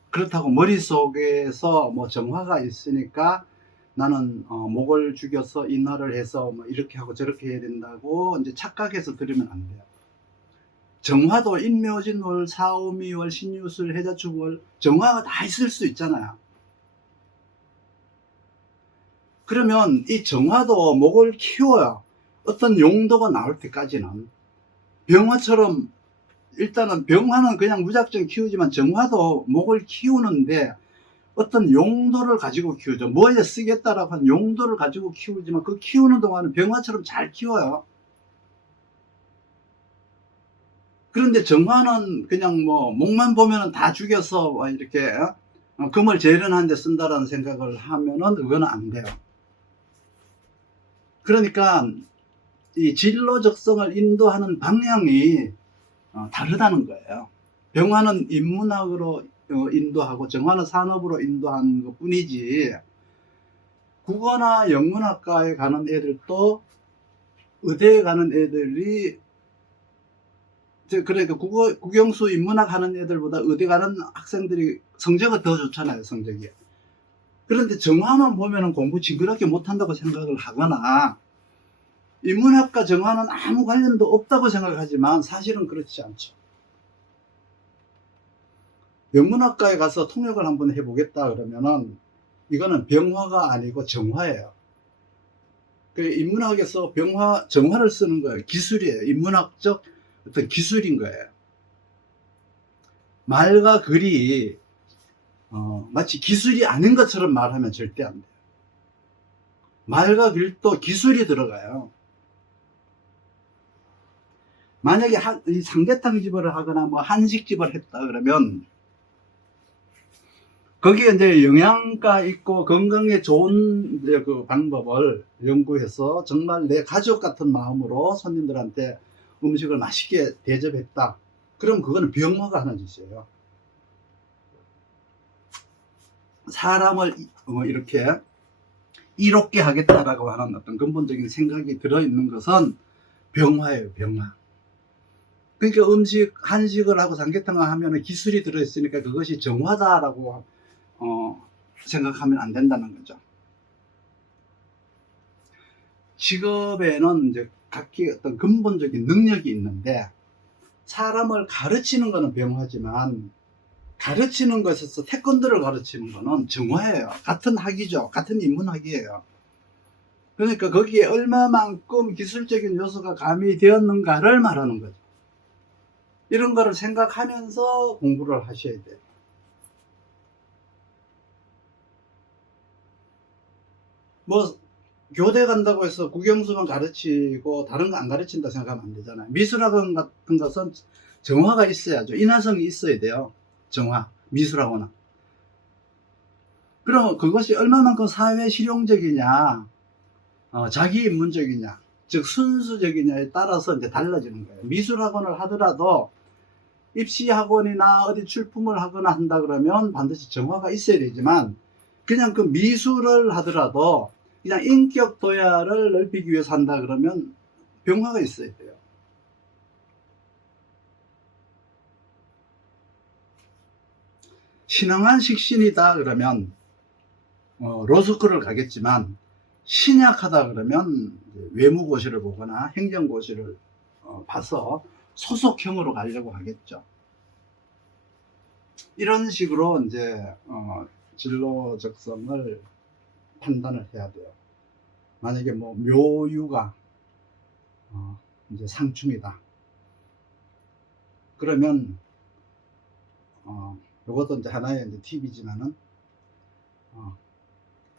그렇다고 머릿속에서 뭐 정화가 있으니까 나는 목을 죽여서 인화를 해서 뭐 이렇게 하고 저렇게 해야 된다고 이제 착각해서 들으면 안 돼요. 정화도 인묘진월, 사오미월, 신유술, 해자축월 정화가 다 있을 수 있잖아요. 그러면 이 정화도 목을 키워요. 어떤 용도가 나올 때까지는 병화처럼 일단은 병화는 그냥 무작정 키우지만 정화도 목을 키우는데 어떤 용도를 가지고 키우죠. 뭐에 쓰겠다라고 하는 용도를 가지고 키우지만 그 키우는 동안은 병화처럼 잘 키워요. 그런데 정화는 그냥 뭐 목만 보면은 다 죽여서 이렇게 금을 재련하는 데 쓴다라는 생각을 하면은 그거는 안 돼요. 그러니까 이 진로 적성을 인도하는 방향이 다르다는 거예요. 병화는 인문학으로 인도하고 정화는 산업으로 인도하는 것 뿐이지 국어나 영문학과에 가는 애들도 의대에 가는 애들이 그러니까 국영수 인문학 하는 애들보다 의대 가는 학생들이 성적이 더 좋잖아요. 성적이. 그런데 정화만 보면은 공부 징그럽게 못한다고 생각을 하거나 인문학과 정화는 아무 관련도 없다고 생각하지만 사실은 그렇지 않죠. 영문학과에 가서 통역을 한번 해보겠다 그러면은 이거는 병화가 아니고 정화예요. 인문학에서 정화를 쓰는 거예요. 기술이에요. 인문학적 어떤 기술인 거예요. 말과 글이 마치 기술이 아닌 것처럼 말하면 절대 안 돼요. 말과 글도 기술이 들어가요. 만약에 이 삼계탕집을 하거나 뭐 한식집을 했다 그러면 거기에 이제 영양가 있고 건강에 좋은 이제 그 방법을 연구해서 정말 내 가족 같은 마음으로 손님들한테 음식을 맛있게 대접했다. 그럼 그거는 병화가 하는 짓이에요. 사람을 이렇게 이롭게 하겠다라고 하는 어떤 근본적인 생각이 들어있는 것은 병화예요, 병화. 그러니까 한식을 하고 삼계탕을 하면 기술이 들어있으니까 그것이 정화다라고 생각하면 안 된다는 거죠. 직업에는 이제 각기 어떤 근본적인 능력이 있는데 사람을 가르치는 것은 병화지만 가르치는 것에서 태권도를 가르치는 것은 정화예요. 같은 학이죠. 같은 인문학이에요. 그러니까 거기에 얼마만큼 기술적인 요소가 가미되었는가를 말하는 거죠. 이런 거를 생각하면서 공부를 하셔야 돼요. 뭐 교대 간다고 해서 국영수만 가르치고 다른 거 안 가르친다 생각하면 안 되잖아요. 미술학원 같은 것은 정화가 있어야죠. 인화성이 있어야 돼요. 정화, 미술학원은. 그럼 그것이 얼마만큼 사회 실용적이냐, 자기 인문적이냐, 즉 순수적이냐에 따라서 이제 달라지는 거예요. 미술학원을 하더라도 입시학원이나 어디 출품을 하거나 한다 그러면 반드시 정화가 있어야 되지만 그냥 그 미술을 하더라도 그냥 인격 도야를 넓히기 위해서 한다 그러면 병화가 있어야 돼요. 신앙한 식신이다 그러면 로스쿨을 가겠지만 신약하다 그러면 외무고시를 보거나 행정고시를 봐서 소속형으로 가려고 하겠죠. 이런 식으로 이제 진로 적성을 판단을 해야 돼요. 만약에 뭐 묘유가 이제 상충이다. 그러면 이것도 이제 하나의 이제 팁이지만은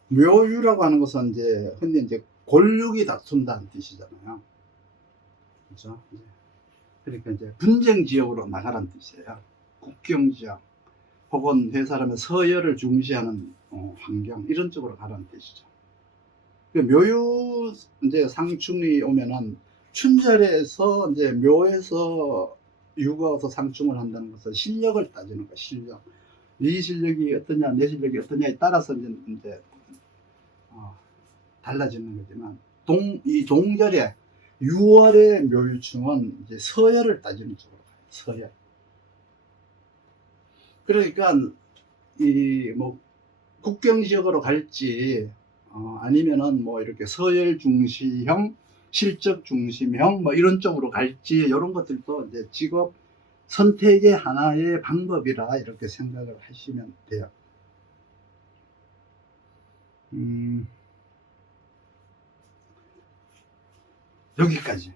묘유라고 하는 것은 이제 흔히 이제 권력이 다툰다는 뜻이잖아요. 그렇죠? 그러니까 이제 분쟁 지역으로 나가라는 뜻이에요. 국경 지역 혹은 회사라면 서열을 중시하는 환경 이런 쪽으로 가라는 뜻이죠. 묘유 이제 상충이 오면은 춘절에서 이제 묘에서 유가 와서 상충을 한다는 것은 실력을 따지는 거야. 실력. 네 실력이 어떠냐, 내 실력이 어떠냐에 따라서 이제 달라지는 거지만 이 동절에 6월의 묘유충은 이제 서열을 따지는 쪽으로 가요. 서열. 그러니까 이 뭐 국경 지역으로 갈지 아니면은 뭐 이렇게 서열 중시형, 실적 중심형 뭐 이런 쪽으로 갈지 이런 것들도 이제 직업 선택의 하나의 방법이라 이렇게 생각을 하시면 돼요. 여기까지.